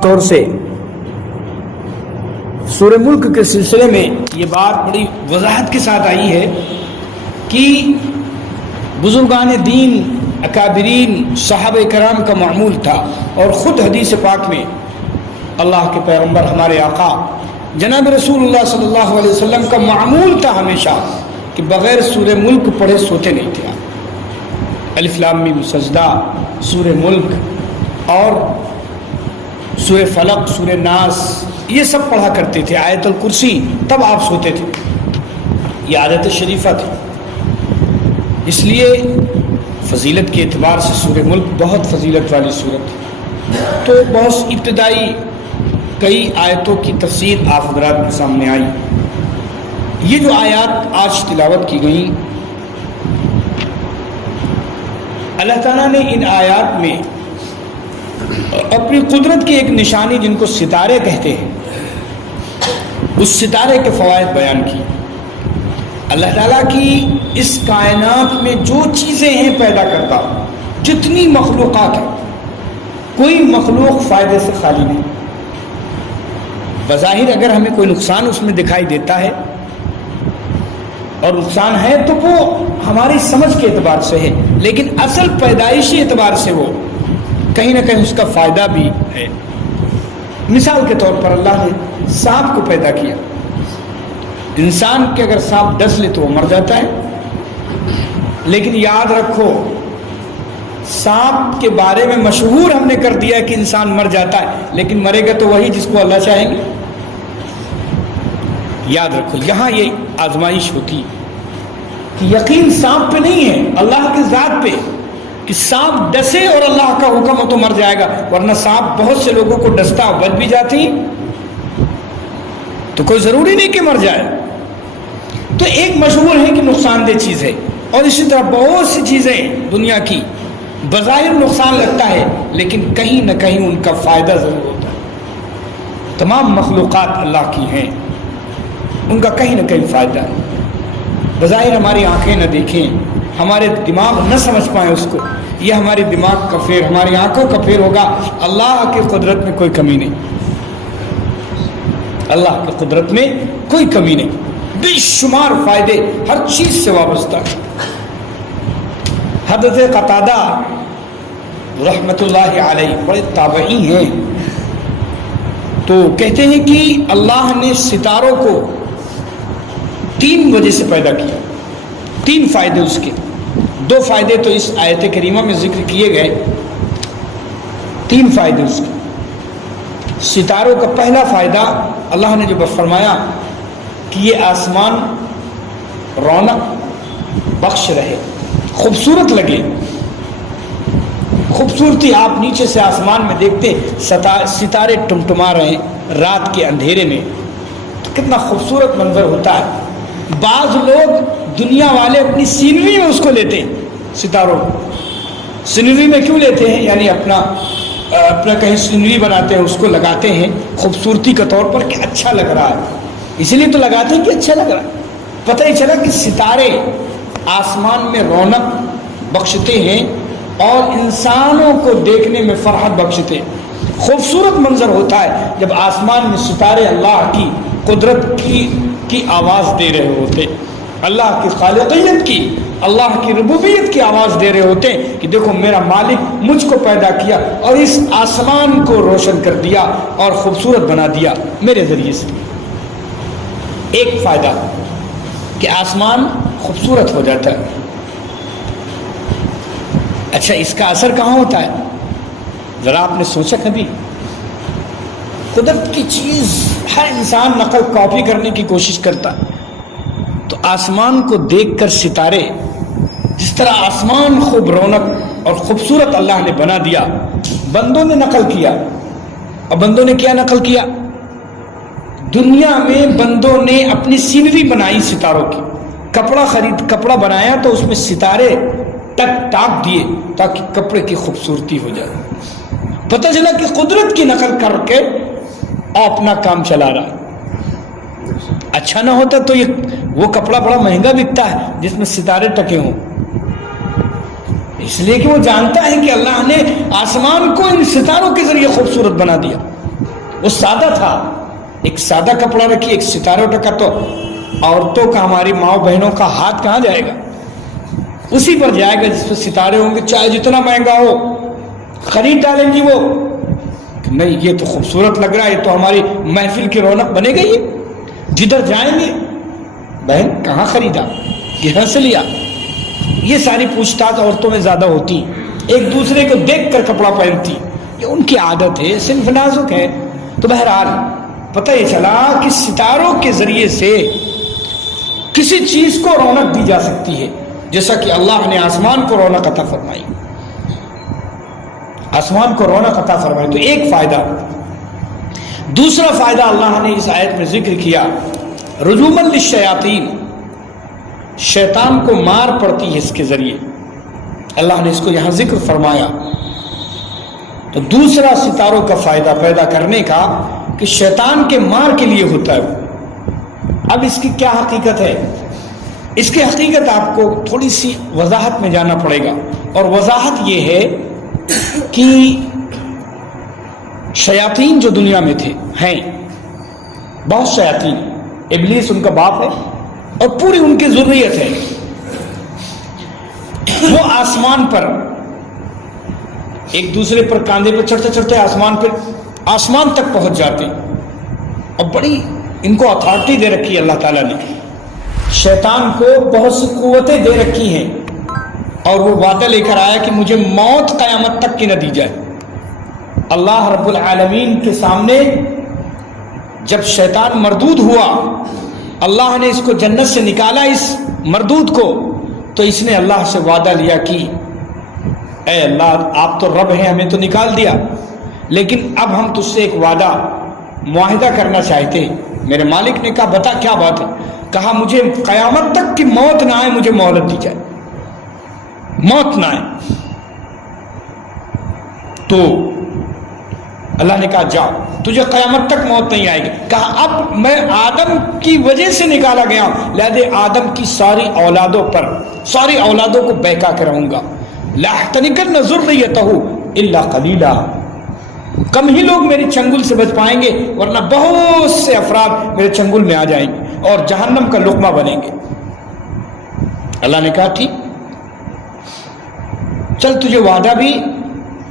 طور سے سورہ ملک کے سلسلے میں یہ بات بڑی وضاحت کے ساتھ آئی ہے کہ بزرگان دین اکابرین صحابہ کرام کا معمول تھا، اور خود حدیث پاک میں اللہ کے پیغمبر ہمارے آقا جناب رسول اللہ صلی اللہ علیہ وسلم کا معمول تھا ہمیشہ کہ بغیر سورہ ملک پڑھے سوتے نہیں تھے۔ الف لام میم سجدہ، سورہ ملک اور سورہ فلق، سورہ ناس، یہ سب پڑھا کرتے تھے، آیت الکرسی، تب آپ سوتے تھے۔ یہ عادت شریفہ تھی، اس لیے فضیلت کے اعتبار سے سورہ ملک بہت فضیلت والی سورت ہے۔ تو بہت ابتدائی کئی آیتوں کی تفسیر آپ حضرات کے سامنے آئی۔ یہ جو آیات آج تلاوت کی گئیں، اللہ تعالیٰ نے ان آیات میں اپنی قدرت کی ایک نشانی جن کو ستارے کہتے ہیں، اس ستارے کے فوائد بیان کی۔ اللہ تعالیٰ کی اس کائنات میں جو چیزیں ہیں پیدا کرتا، جتنی مخلوقات ہیں، کوئی مخلوق فائدے سے خالی نہیں۔ بظاہر اگر ہمیں کوئی نقصان اس میں دکھائی دیتا ہے، اور نقصان ہے تو وہ ہماری سمجھ کے اعتبار سے ہے، لیکن اصل پیدائشی اعتبار سے وہ کہیں نہ کہیں اس کا فائدہ بھی ہے۔ مثال کے طور پر اللہ نے سانپ کو پیدا کیا۔ انسان کے اگر سانپ ڈس لے تو وہ مر جاتا ہے، لیکن یاد رکھو سانپ کے بارے میں مشہور ہم نے کر دیا کہ انسان مر جاتا ہے، لیکن مرے گا تو وہی جس کو اللہ چاہیں گے۔ یاد رکھو یہاں یہ آزمائش ہوتی کہ یقین سانپ پہ نہیں ہے، اللہ کی ذات پہ، کہ سانپ ڈسے اور اللہ کا حکم ہو تو مر جائے گا، ورنہ سانپ بہت سے لوگوں کو ڈستا بچ بھی جاتی، تو کوئی ضروری نہیں کہ مر جائے۔ تو ایک مشہور ہے کہ نقصان دہ چیز ہے، اور اسی طرح بہت سی چیزیں دنیا کی بظاہر نقصان لگتا ہے، لیکن کہیں نہ کہیں ان کا فائدہ ضرور ہوتا ہے۔ تمام مخلوقات اللہ کی ہیں، ان کا کہیں نہ کہیں فائدہ ہے۔ بظاہر ہماری آنکھیں نہ دیکھیں، ہمارے دماغ نہ سمجھ پائیں اس کو، یہ ہمارے دماغ کا پھیر، ہماری آنکھوں کا پھیر ہوگا۔ اللہ کی قدرت میں کوئی کمی نہیں، اللہ کی قدرت میں کوئی کمی نہیں، بے شمار فائدے ہر چیز سے وابستہ ہے۔ حضرت قتادہ رحمت اللہ علیہ بڑے تابعی ہیں، تو کہتے ہیں کہ اللہ نے ستاروں کو 3 وجہ سے پیدا کیا، 3 فائدے اس کے، 2 فائدے تو اس آیت کریمہ میں ذکر کیے گئے، 3 فائدے اس کے۔ ستاروں کا پہلا فائدہ اللہ نے جو فرمایا کہ یہ آسمان رونق بخش رہے، خوبصورت لگے۔ خوبصورتی آپ نیچے سے آسمان میں دیکھتے ستارے ٹمٹما رہے ہیں رات کے اندھیرے میں، تو کتنا خوبصورت منظر ہوتا ہے۔ بعض لوگ دنیا والے اپنی سینری میں اس کو لیتے ہیں، ستاروں سینری میں کیوں لیتے ہیں؟ یعنی اپنا کہیں سینری بناتے ہیں، اس کو لگاتے ہیں خوبصورتی کے طور پر کہ اچھا لگ رہا ہے، اسی لیے تو لگاتے ہیں کہ اچھا لگ رہا ہے۔ پتہ ہی چلا کہ ستارے آسمان میں رونق بخشتے ہیں اور انسانوں کو دیکھنے میں فرحت بخشتے ہیں۔ خوبصورت منظر ہوتا ہے جب آسمان میں ستارے اللہ کی قدرت کی آواز دے رہے ہوتے، اللہ کی خالقیت کی، اللہ کی ربوبیت کی آواز دے رہے ہوتے ہیں کہ دیکھو میرا مالک مجھ کو پیدا کیا اور اس آسمان کو روشن کر دیا اور خوبصورت بنا دیا میرے ذریعے سے۔ ایک فائدہ کہ آسمان خوبصورت ہو جاتا ہے۔ اچھا، اس کا اثر کہاں ہوتا ہے؟ ذرا آپ نے سوچا کبھی؟ قدرت کی چیز ہر انسان نقل کاپی کرنے کی کوشش کرتا، تو آسمان کو دیکھ کر ستارے، جس طرح آسمان خوب رونق اور خوبصورت اللہ نے بنا دیا، بندوں نے نقل کیا۔ اور بندوں نے کیا نقل کیا؟ دنیا میں بندوں نے اپنی سینری بنائی ستاروں کی، کپڑا بنایا تو اس میں ستارے ٹاک دیے تاکہ کپڑے کی خوبصورتی ہو جائے۔ پتہ چلا کہ قدرت کی نقل کر کے اپنا کام چلا رہا ہے۔ اچھا نہ ہوتا تو وہ کپڑا بڑا مہنگا بکتا ہے جس میں ستارے ٹکے ہوں۔ اس لیے کہ وہ جانتا ہے کہ اللہ نے آسمان کو ان ستاروں کے ذریعے خوبصورت بنا دیا. وہ سادہ تھا, ایک سادہ کپڑا رکھی, ایک ستاروں ٹکا, تو عورتوں کا, ہماری ماؤں بہنوں کا ہاتھ کہاں جائے گا؟ اسی پر جائے گا جس پہ ستارے ہوں گے, چاہے جتنا مہنگا ہو. خرید ڈالیں گی وہ, نہیں یہ تو خوبصورت لگ رہا ہے, یہ تو ہماری محفل کی رونق بنے گی. جدھر جائیں گے, بہن کہاں خریدا, کہاں سے لیا؟ یہ ساری پوچھ تاچھ عورتوں میں زیادہ ہوتی, ایک دوسرے کو دیکھ کر کپڑا پہنتی, یہ ان کی عادت ہے, صنف نازک ہے. تو بہرحال پتہ یہ چلا کہ ستاروں کے ذریعے سے کسی چیز کو رونق دی جا سکتی ہے, جیسا کہ اللہ نے آسمان کو رونق عطا فرمائی. آسمان کو رونق عطا فرمائی, تو ایک فائدہ. دوسرا فائدہ اللہ نے اس آیت میں ذکر کیا, رجوما للشیاطین, شیطان کو مار پڑتی ہے اس کے ذریعے. اللہ نے اس کو یہاں ذکر فرمایا. تو دوسرا ستاروں کا فائدہ پیدا کرنے کا کہ شیطان کے مار کے لیے ہوتا ہے. اب اس کی کیا حقیقت ہے؟ اس کی حقیقت آپ کو تھوڑی سی وضاحت میں جانا پڑے گا, اور وضاحت یہ ہے کہ شیاطین جو دنیا میں تھے ہیں بہت شیاطین, ابلیس ان کا باپ ہے اور پوری ان کی ذریت ہے. وہ آسمان پر ایک دوسرے پر کاندھے پہ چڑھتے چڑھتے آسمان تک پہنچ جاتے, اور بڑی ان کو اتھارٹی دے رکھی ہے اللہ تعالیٰ نے. شیطان کو بہت سی قوتیں دے رکھی ہیں, اور وہ وعدہ لے کر آیا کہ مجھے موت قیامت تک کی نہ دی جائے. اللہ رب العالمین کے سامنے جب شیطان مردود ہوا, اللہ نے اس کو جنت سے نکالا, اس مردود کو, تو اس نے اللہ سے وعدہ لیا کہ اے اللہ آپ تو رب ہیں, ہمیں تو نکال دیا, لیکن اب ہم تجھ سے ایک وعدہ معاہدہ کرنا چاہتے ہیں. میرے مالک نے کہا بتا کیا بات ہے؟ کہا مجھے قیامت تک کی موت نہ آئے, مجھے مہلت دی جائے, موت نہ آئے. تو اللہ نے کہا جاؤ, تجھے قیامت تک موت نہیں آئے گی. کہا اب میں آدم کی وجہ سے نکالا گیا ہوں, لہذا آدم کی ساری اولادوں پر, ساری اولادوں کو بہکا کے رہوں گا. لَأَحْتَنِكَنَّ ذُرِّيَّتَهُ إِلَّا قَلِيلًا, کم ہی لوگ میری چنگل سے بچ پائیں گے, ورنہ بہت سے افراد میرے چنگل میں آ جائیں گے اور جہنم کا لقمہ بنیں گے. اللہ نے کہا ٹھیک, چل تجھے وعدہ بھی,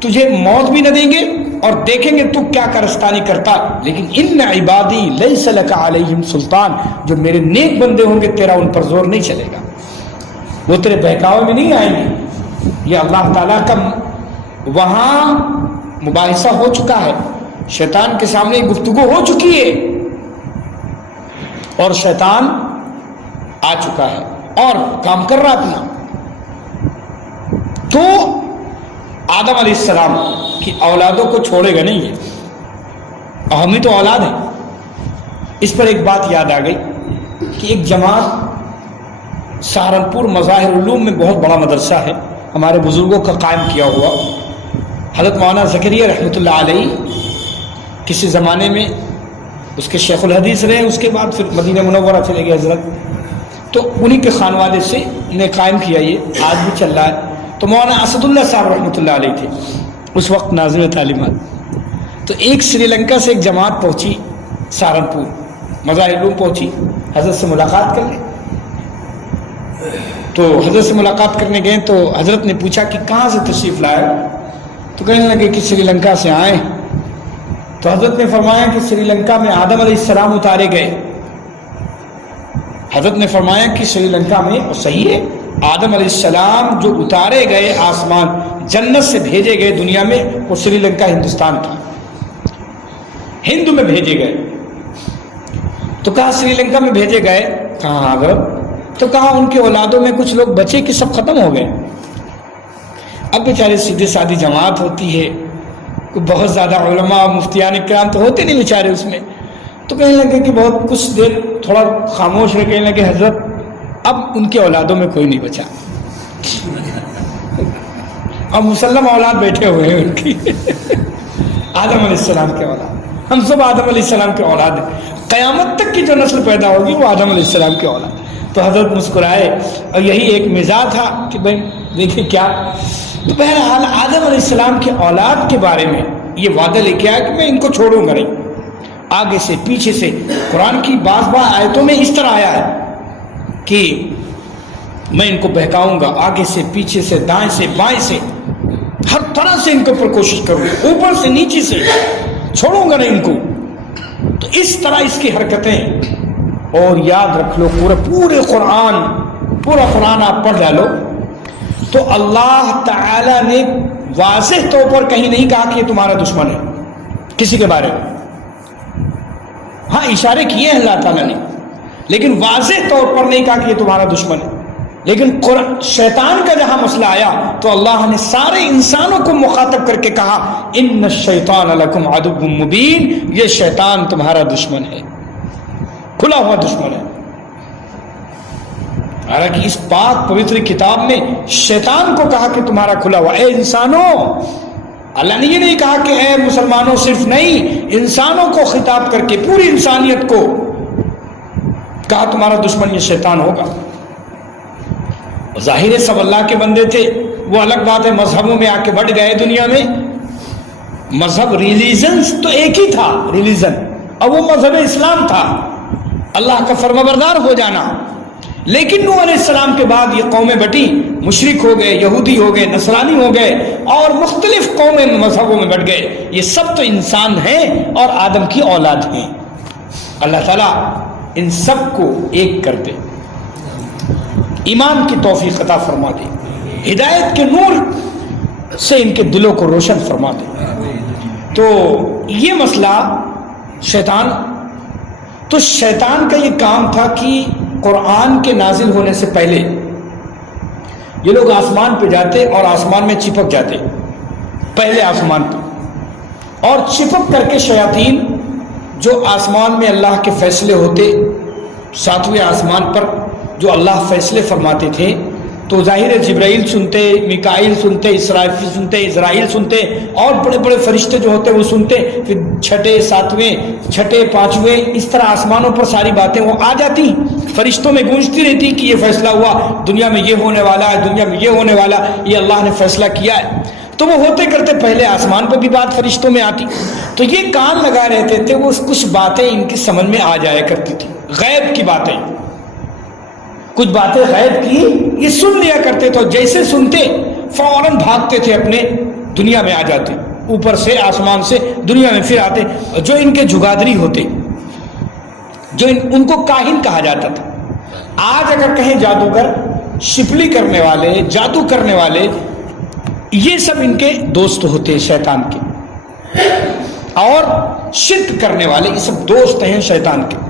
تجھے موت بھی نہ دیں گے, اور دیکھیں گے تو کیا کارستانی کرتا, لیکن ان عبادی لیس لک علیہم سلطان, جو میرے نیک بندے ہوں گے تیرا ان پر زور نہیں چلے گا, وہ تیرے بہکاوے میں نہیں آئیں گے. یہ اللہ تعالیٰ کا وہاں مباحثہ ہو چکا ہے, شیطان کے سامنے گفتگو ہو چکی ہے, اور شیطان آ چکا ہے اور کام کر رہا اپنا. تو آدم علیہ السلام کی اولادوں کو چھوڑے گا نہیں, یہ ہم ہی تو اولاد ہیں. اس پر ایک بات یاد آ گئی کہ ایک جماعت سہارنپور مظاہر علوم میں بہت بڑا مدرسہ ہے, ہمارے بزرگوں کا قائم کیا ہوا. حضرت مولانا زکریا رحمۃ اللہ علیہ کسی زمانے میں اس کے شیخ الحدیث رہے, اس کے بعد پھر مدینہ منورہ چلے گئے حضرت, تو انہی کے خانوادے سے انہیں قائم کیا, یہ آج بھی چل رہا ہے. تو مولانا اسد اللہ صاحب رحمۃ اللہ علیہ تھے اس وقت ناظم تعلیمات. تو ایک سری لنکا سے ایک جماعت پہنچی سہارنپور مظاہر علوم پہنچی, حضرت سے ملاقات کر لیں. تو حضرت سے ملاقات کرنے گئے تو حضرت نے پوچھا کہ کہاں سے تشریف لائے, تو کہنے لگے کہ سری لنکا سے آئے. تو حضرت نے فرمایا کہ سری لنکا میں آدم علیہ السلام اتارے گئے. حضرت نے فرمایا کہ سری لنکا میں, اور صحیح ہے, آدم علیہ السلام جو اتارے گئے آسمان, جنت سے بھیجے گئے دنیا میں, وہ سری لنکا ہندوستان تھا, ہند میں بھیجے گئے. تو کہا سری لنکا میں بھیجے گئے, کہاں اگر, تو کہا ان کے اولادوں میں کچھ لوگ بچے کہ سب ختم ہو گئے. اب بیچارے سیدھے سادی جماعت ہوتی ہے, بہت زیادہ علماء مفتیان کرام تو ہوتے نہیں بیچارے اس میں. تو کہنے لگے کہ بہت کچھ دیر تھوڑا خاموش رہے, کہنے لگے حضرت اب ان کے اولادوں میں کوئی نہیں بچا, اب مسلم اولاد بیٹھے ہوئے ہیں ان کی, آدم علیہ السلام کے اولاد. ہم سب آدم علیہ السلام کے اولاد ہیں, قیامت تک کی جو نسل پیدا ہوگی وہ آدم علیہ السلام کے اولاد. تو حضرت مسکرائے, اور یہی ایک مزاج تھا کہ بھائی دیکھیں کیا تو بہرحال آدم علیہ السلام کے اولاد کے بارے میں یہ وعدہ لے کے آیا کہ میں ان کو چھوڑوں گا نہیں. آگے سے پیچھے سے قرآن کی بعض آیتوں میں اس طرح آیا ہے کہ میں ان کو بہکاؤں گا، آگے سے پیچھے سے دائیں سے بائیں سے ہر طرح سے ان کے اوپر کوشش کروں گا، اوپر سے نیچے سے چھوڑوں گا نہیں ان کو. تو اس طرح اس کی حرکتیں. اور یاد رکھ لو پورا قرآن آپ پڑھ ڈالو تو اللہ تعالی نے واضح طور پر کہیں نہیں کہا کہ یہ تمہارا دشمن ہے کسی کے بارے میں. ہاں اشارے کیے ہیں اللہ تعالیٰ نے، لیکن واضح طور پر نہیں کہا کہ یہ تمہارا دشمن ہے. لیکن شیطان کا جہاں مسئلہ آیا تو اللہ نے سارے انسانوں کو مخاطب کر کے کہا ان الشیطان لکم عدو مبین، یہ شیطان تمہارا دشمن ہے، کھلا ہوا دشمن ہے. حالانکہ اس پاک پوتر کتاب میں شیطان کو کہا کہ تمہارا کھلا ہوا. اے انسانوں، اللہ نے یہ نہیں کہا کہ اے مسلمانوں صرف، نہیں، انسانوں کو خطاب کر کے پوری انسانیت کو کہا تمہارا دشمن یہ شیطان ہوگا. ظاہر ہے سب اللہ کے بندے تھے، وہ الگ بات ہے، مذہبوں میں آ کے بڑھ گئے دنیا میں. مذہب ریلیجنز تو ایک ہی تھا ریلیجن، اور وہ مذہب اسلام تھا، اللہ کا فرمانبردار ہو جانا. لیکن نوح علیہ السلام کے بعد یہ قومیں بٹی، مشرک ہو گئے، یہودی ہو گئے، نصرانی ہو گئے، اور مختلف قومیں مذہبوں میں بٹ گئے. یہ سب تو انسان ہیں اور آدم کی اولاد ہیں. اللہ تعالیٰ ان سب کو ایک کر دے، ایمان کی توفیق عطا فرما دے، ہدایت کے نور سے ان کے دلوں کو روشن فرما دے. تو یہ مسئلہ شیطان کا یہ کام تھا کہ قرآن کے نازل ہونے سے پہلے یہ لوگ آسمان پہ جاتے اور آسمان میں چپک جاتے، پہلے آسمان پہ، اور چپک کر کے شیاطین جو آسمان میں اللہ کے فیصلے ہوتے، ساتویں آسمان پر جو اللہ فیصلے فرماتے تھے، تو ظاہر ہے جبرائیل سنتے، میکائیل سنتے، اسرافیل سنتے، اسرائیل سنتے، اور بڑے بڑے فرشتے جو ہوتے وہ سنتے. پھر چھٹے، ساتویں، چھٹے، پانچویں، اس طرح آسمانوں پر ساری باتیں وہ آ جاتی، فرشتوں میں گونجتی رہتی کہ یہ فیصلہ ہوا، دنیا میں یہ ہونے والا ہے، دنیا میں یہ ہونے والا، یہ اللہ نے فیصلہ کیا ہے. تو وہ ہوتے کرتے پہلے آسمان پہ بھی بات فرشتوں میں آتی، تو یہ کان لگا رہتے تھے، وہ کچھ باتیں ان کی سمجھ میں آ جایا کرتی تھی، غیب کی باتیں، کچھ باتیں غیب کی یہ سن لیا کرتے. تو جیسے سنتے فوراً بھاگتے تھے، اپنے دنیا میں آ جاتے، اوپر سے آسمان سے دنیا میں پھر آتے. جو ان کے جگادری ہوتے، جو ان کو کاہن کہا جاتا تھا. آج اگر کہیں جادوگر، شپلی کرنے والے، جادو کرنے والے، یہ سب ان کے دوست ہوتے ہیں شیطان کے، اور شرک کرنے والے یہ سب دوست ہیں شیطان کے.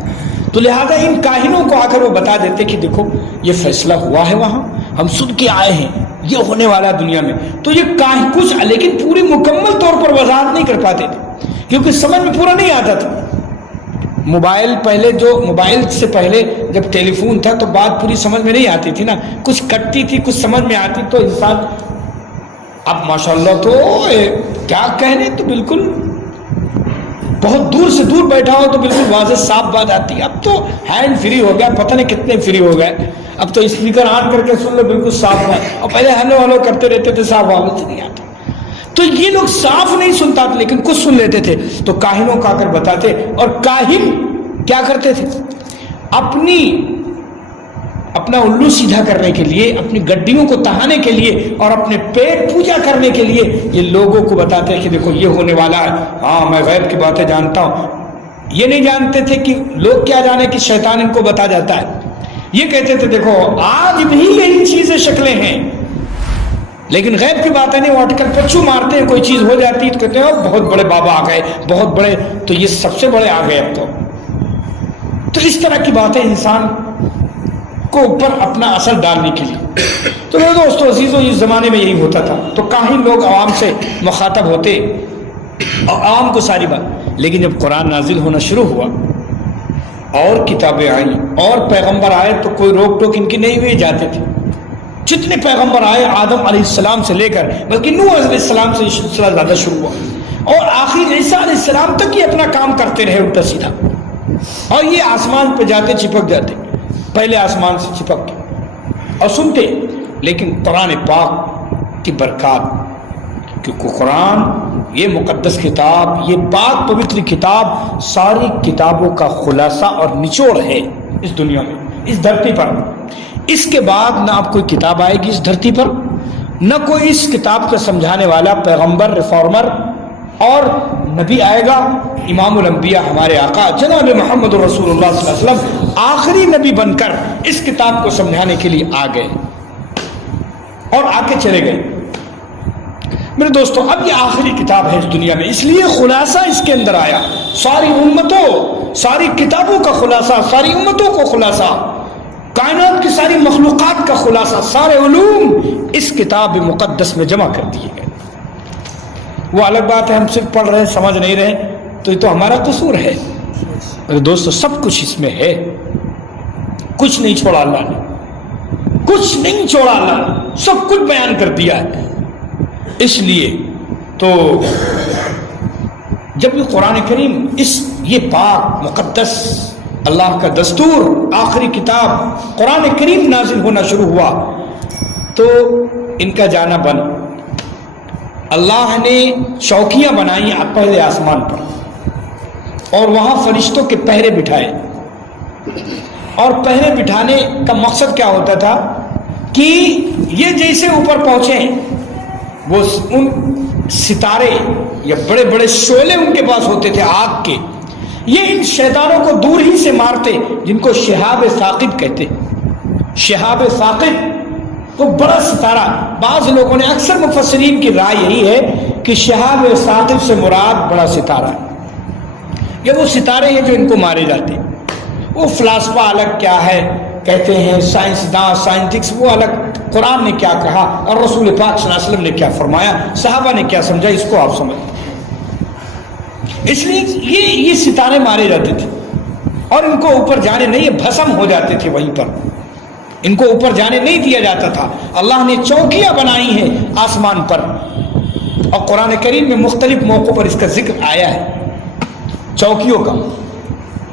تو لہذا ان کاہنوں کو آ کر وہ بتا دیتے کہ دیکھو یہ فیصلہ ہوا ہے، وہاں ہم سن کے آئے ہیں، یہ ہونے والا دنیا میں. تو یہ کاہن کچھ، لیکن پوری مکمل طور پر وضاحت نہیں کر پاتے تھے کیونکہ سمجھ میں پورا نہیں آتا تھا. موبائل پہلے، جو موبائل سے پہلے جب ٹیلی فون تھا تو بات پوری سمجھ میں نہیں آتی تھی نا، کچھ کٹتی تھی، کچھ سمجھ میں آتی. تو انسان اب ماشاءاللہ تو کیا کہنے، تو بالکل بہت دور سے دور بیٹھا ہو تو بالکل واضح صاف بات آتی ہے. اب تو ہینڈ فری ہو گیا، پتہ نہیں کتنے فری ہو گئے، اب تو اسپیکر آن کر کے سن لو بالکل صاف ہے. اور پہلے ہلو ہلو کرتے رہتے تھے، صاف آواز نہیں آتا. تو یہ لوگ صاف نہیں سنتا تھا لیکن کچھ سن لیتے تھے. تو کاہنوں کا کر بتاتے، اور کاہن کیا کرتے تھے، اپنا الو سیدھا کرنے کے لیے، اپنی گڈیوں کو تہانے کے لیے، اور اپنے پیٹ پوجا کرنے کے لیے یہ لوگوں کو بتاتے ہیں کہ دیکھو یہ ہونے والا ہے. ہاں میں غیب کی باتیں جانتا ہوں. یہ نہیں جانتے تھے کہ لوگ کیا جانے کہ شیطان ان کو بتا جاتا ہے. یہ کہتے تھے دیکھو آج بھی یہی چیزیں شکلیں ہیں، لیکن غیب کی باتیں نہیں. وہ اٹھ کر پچو مارتے ہیں، کوئی چیز ہو جاتی تو کہتے ہیں بہت بڑے بابا آ گئے، بہت بڑے، تو یہ سب سے بڑے آ گئے اب تو اس طرح کی باتیں انسان کو اوپر اپنا اثر ڈالنے کے لیے. تو میرے دوستو عزیزو، اس زمانے میں یہی ہوتا تھا. تو کاہن لوگ عوام سے مخاطب ہوتے اور عوام کو ساری بات. لیکن جب قرآن نازل ہونا شروع ہوا اور کتابیں آئیں اور پیغمبر آئے تو کوئی روک ٹوک ان کی نہیں ہوئی. جاتے تھے جتنے پیغمبر آئے آدم علیہ السلام سے لے کر بلکہ نوح علیہ السلام سے سلسلہ زیادہ شروع ہوا، اور آخر عیسیٰ علیہ السلام تک یہ اپنا کام کرتے رہے الٹا سیدھا. اور یہ آسمان پہ جاتے چپک جاتے، پہلے آسمان سے چپک کے اور سنتے. لیکن قرآن پاک کی برکات، کیونکہ قرآن یہ مقدس کتاب، یہ پاک پوتر کتاب ساری کتابوں کا خلاصہ اور نچوڑ ہے اس دنیا میں، اس دھرتی پر۔ اس کے بعد نہ اب کوئی کتاب آئے گی اس دھرتی پر، نہ کوئی اس کتاب کو سمجھانے والا پیغمبر، ریفارمر اور نبی آئے گا۔ امام الانبیاء ہمارے آقا جناب محمد رسول اللہ صلی اللہ علیہ وسلم آخری نبی بن کر اس کتاب کو سمجھانے کے لیے آ گئے اور آ کے چلے گئے۔ میرے دوستو، اب یہ آخری کتاب ہے اس دنیا میں، اس لیے خلاصہ اس کے اندر آیا، ساری امتوں، ساری کتابوں کا خلاصہ، ساری امتوں کو خلاصہ، کائنات کی ساری مخلوقات کا خلاصہ، سارے علوم اس کتاب مقدس میں جمع کر دیے گئے۔ وہ الگ بات ہے ہم صرف پڑھ رہے ہیں، سمجھ نہیں رہے، تو یہ تو ہمارا قصور ہے۔ میرے دوستو، سب کچھ اس میں ہے، کچھ نہیں چھوڑا اللہ نے، کچھ نہیں چھوڑا اللہ نے، سب کچھ بیان کر دیا ہے۔ اس لیے تو جب یہ قرآن کریم، یہ پاک مقدس اللہ کا دستور، آخری کتاب قرآن کریم نازل ہونا شروع ہوا تو ان کا جانا بند۔ اللہ نے چوکیاں بنائی پہلے آسمان پر اور وہاں فرشتوں کے پہرے بٹھائے، اور پہرے بٹھانے کا مقصد کیا ہوتا تھا کہ یہ جیسے اوپر پہنچے وہ ان ستارے یا بڑے بڑے شعلے ان کے پاس ہوتے تھے آگ کے، یہ ان شیطانوں کو دور ہی سے مارتے، جن کو شہاب ثاقب کہتے۔ شہاب ثاقب وہ بڑا ستارہ، بعض لوگوں نے، اکثر مفسرین کی رائے یہی ہے کہ شہاب ثاقب سے مراد بڑا ستارہ ہے، یہ وہ ستارے ہیں جو ان کو مارے جاتے۔ وہ فلاسفہ الگ کیا ہے کہتے ہیں، سائنسداں، سائنٹسٹ وہ الگ، قرآن نے کیا کہا اور رسول پاک صلی اللہ علیہ وسلم نے کیا فرمایا، صحابہ نے کیا سمجھا، اس کو آپ سمجھیں۔ اس لیے یہ ستارے مارے جاتے تھے اور ان کو اوپر جانے نہیں، یہ بھسم ہو جاتے تھے وہیں پر، ان کو اوپر جانے نہیں دیا جاتا تھا۔ اللہ نے چوکیاں بنائی ہیں آسمان پر، اور قرآن کریم میں مختلف موقعوں پر اس کا ذکر آیا ہے، چوکیوں کا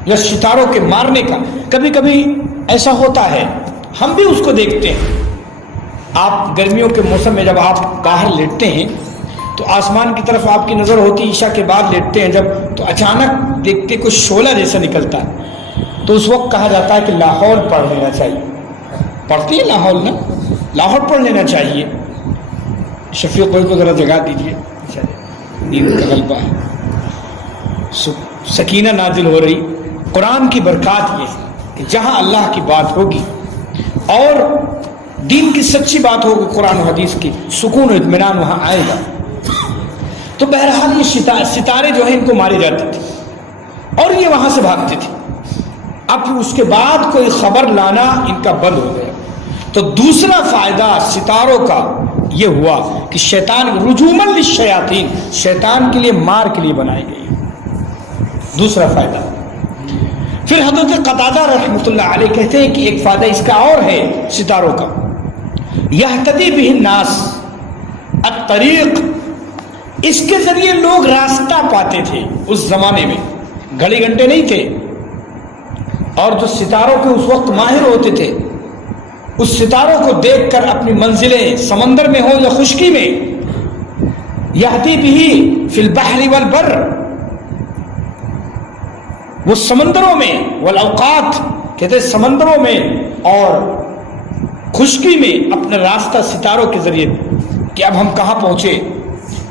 یا ستاروں کے مارنے کا۔ کبھی کبھی ایسا ہوتا ہے، ہم بھی اس کو دیکھتے ہیں۔ آپ گرمیوں کے موسم میں جب آپ باہر لیٹتے ہیں تو آسمان کی طرف آپ کی نظر ہوتی، عشاء کے بعد لیٹتے ہیں جب، تو اچانک دیکھتے کچھ شعلہ جیسا نکلتا ہے، تو اس وقت کہا جاتا ہے کہ لاہور پڑھ لینا چاہیے۔ پڑھتی ہے لاہور نا، لاہور پڑھ لینا چاہیے۔ شفیق بھائی کو ذرا جگا دیجیے، نیند کا غلبہ ہے، سکینہ نازل ہو رہی۔ قرآن کی برکات یہ ہے کہ جہاں اللہ کی بات ہوگی اور دین کی سچی بات ہوگی، قرآن و حدیث کی، سکون و اطمینان وہاں آئے گا۔ تو بہرحال یہ ستارے جو ہیں ان کو مارے جاتے تھے اور یہ وہاں سے بھاگتے تھے۔ اب اس کے بعد کوئی خبر لانا ان کا بند ہو گیا۔ تو دوسرا فائدہ ستاروں کا یہ ہوا کہ شیطان رجوماً للشیاطین، شیطان کے لیے مار کے لیے بنائی گئی۔ دوسرا فائدہ۔ پھر حضرت قتادہ رحمۃ اللہ علیہ کہتے ہیں کہ ایک فائدہ اس کا اور ہے ستاروں کا، یہتدی بہ الناس الطریق، اس کے ذریعے لوگ راستہ پاتے تھے۔ اس زمانے میں گھڑی گھنٹے نہیں تھے، اور جو ستاروں کے اس وقت ماہر ہوتے تھے، اس ستاروں کو دیکھ کر اپنی منزلیں سمندر میں ہو یا خشکی میں، یہدی بہ فی البحر والبر، وہ سمندروں میں، والاوقات کہتے سمندروں میں اور خشکی میں اپنا راستہ ستاروں کے ذریعے، کہ اب ہم کہاں پہنچے،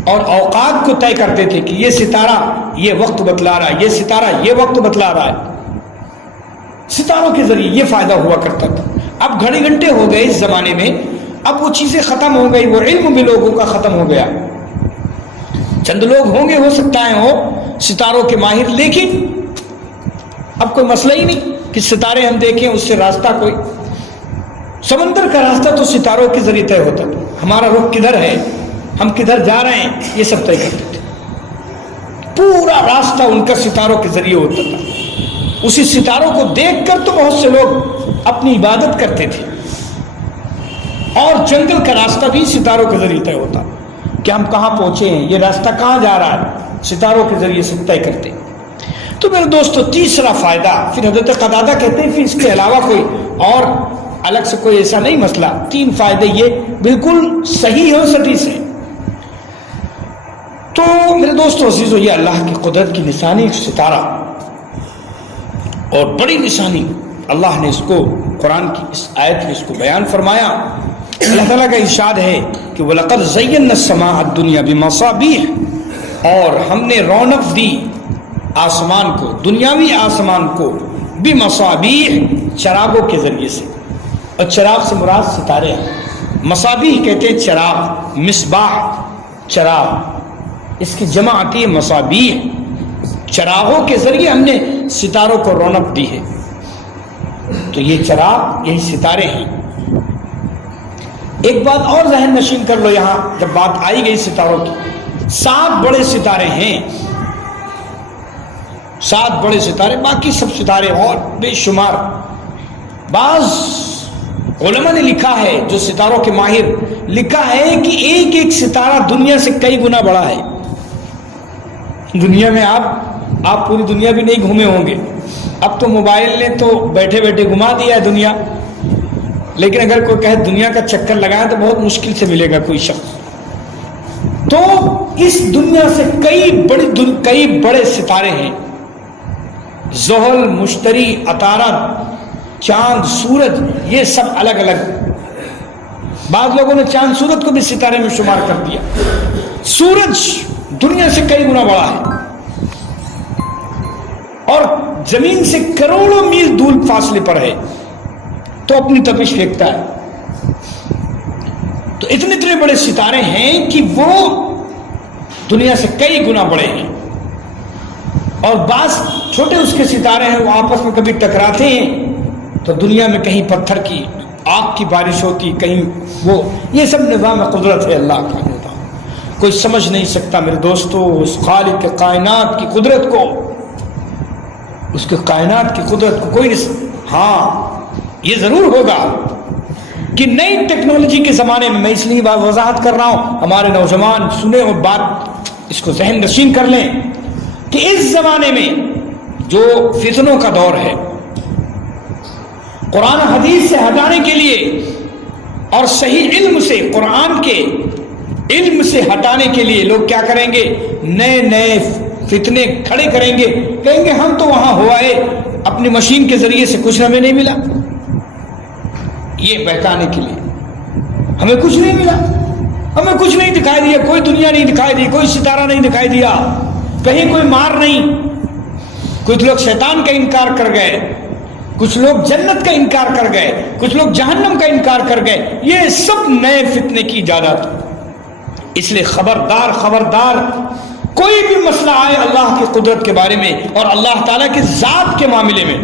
اور اوقات کو طے کرتے تھے کہ یہ ستارہ یہ وقت بتلا رہا ہے، یہ ستارہ یہ وقت بتلا رہا ہے۔ ستاروں کے ذریعے یہ فائدہ ہوا کرتا تھا۔ اب گھڑی گھنٹے ہو گئے اس زمانے میں، اب وہ چیزیں ختم ہو گئی، وہ علم بھی لوگوں کا ختم ہو گیا۔ چند لوگ ہوں گے ہو سکتا ہے ہو ستاروں کے ماہر، لیکن اب کوئی مسئلہ ہی نہیں کہ ستارے ہم دیکھیں اس سے راستہ، کوئی سمندر کا راستہ تو ستاروں کے ذریعے طے ہوتا تھا، ہمارا رخ کدھر ہے، ہم کدھر جا رہے ہیں، یہ سب طے کرتے تھے۔ پورا راستہ ان کا ستاروں کے ذریعے ہوتا تھا۔ اسی ستاروں کو دیکھ کر تو بہت سے لوگ اپنی عبادت کرتے تھے، اور جنگل کا راستہ بھی ستاروں کے ذریعے طے ہوتا کہ ہم کہاں پہنچے ہیں، یہ راستہ کہاں جا رہا ہے، ستاروں کے ذریعے سے طے کرتے۔ تو میرے دوستو تیسرا فائدہ، پھر حضرت قتادہ کہتے ہیں پھر اس کے علاوہ کوئی اور الگ سے کوئی ایسا نہیں مسئلہ. 3 فائدے یہ بالکل صحیح اور سٹی سے. تو میرے دوستو عزیزو، یہ اللہ کی قدرت کی نشانی ستارہ اور بڑی نشانی. اللہ نے اس کو قرآن کی اس آیت میں اس کو بیان فرمایا. اللہ تعالیٰ کا ارشاد ہے کہ وَلَقَدْ زَيَّنَّا السَّمَاءَ الدُّنْيَا بِمَصَابِيحَ، اور ہم نے رونق دی آسمان کو، دنیاوی آسمان کو، بِمَصَابِيحَ، چراغوں کے ذریعے سے. اور چراغ سے مراد ستارے ہیں. مصابیح کہتے ہیں چراغ، مصباح چراغ، اس کی جمع آتی ہے مصابیح. چراغوں کے ذریعے ہم نے ستاروں کو رونق دی ہے. تو یہ چراغ یہی ستارے ہیں. ایک بات اور ذہن نشین کر لو، یہاں جب بات آئی گئی ستاروں کی، 7 بڑے ستارے ہیں. 7 بڑے ستارے، باقی سب ستارے اور بے شمار. بعض علماء نے لکھا ہے، جو ستاروں کے ماہر، لکھا ہے کہ ایک ایک ستارہ دنیا سے کئی گنا بڑا ہے. دنیا میں آپ پوری دنیا بھی نہیں گھومے ہوں گے. اب تو موبائل نے تو بیٹھے بیٹھے گھما دیا ہے دنیا، لیکن اگر کوئی کہے دنیا کا چکر لگائے تو بہت مشکل سے ملے گا کوئی شخص. تو اس دنیا سے کئی بڑے ستارے ہیں. زحل، مشتری، عطارد، چاند، سورج، یہ سب الگ الگ. بعض لوگوں نے چاند سورج کو بھی ستارے میں شمار کر دیا. سورج دنیا سے کئی گنا بڑا ہے اور زمین سے کروڑوں میل دور فاصلے پر ہے، تو اپنی تپش پھینکتا ہے. تو اتنے بڑے ستارے ہیں کہ وہ دنیا سے کئی گنا بڑے ہیں. اور بعض چھوٹے اس کے ستارے ہیں، وہ آپس میں کبھی ٹکراتے ہیں تو دنیا میں کہیں پتھر کی آگ کی بارش ہوتی، کہیں وہ. یہ سب نظام قدرت ہے اللہ کا. کوئی سمجھ نہیں سکتا میرے دوستو اس خالق کے کائنات کی قدرت کو، اس کے کائنات کی قدرت کو کوئی نہیں. ہاں یہ ضرور ہوگا کہ نئی ٹیکنالوجی کے زمانے میں اس لیے وضاحت کر رہا ہوں، ہمارے نوجوان سنیں اور بات اس کو ذہن نشین کر لیں کہ اس زمانے میں جو فتنوں کا دور ہے، قرآن حدیث سے ہٹانے کے لیے اور صحیح علم سے، قرآن کے علم سے ہٹانے کے لیے لوگ کیا کریں گے؟ نئے فتنے کھڑے کریں گے. کہیں گے ہم تو وہاں ہوا ہے، اپنی مشین کے ذریعے سے کچھ ہمیں نہیں ملا. یہ بہکانے کے لیے ہمیں کچھ نہیں ملا، ہمیں کچھ نہیں دکھائی دیا، کوئی دنیا نہیں دکھائی دی، کوئی ستارہ نہیں دکھائی دیا، کہیں کوئی مار نہیں. کچھ لوگ شیطان کا انکار کر گئے، کچھ لوگ جنت کا انکار کر گئے، کچھ لوگ جہنم کا انکار کر گئے. یہ سب نئے فتنے کی ایجادات. اس لیے خبردار کوئی بھی مسئلہ آئے اللہ کی قدرت کے بارے میں اور اللہ تعالیٰ کے ذات کے معاملے میں،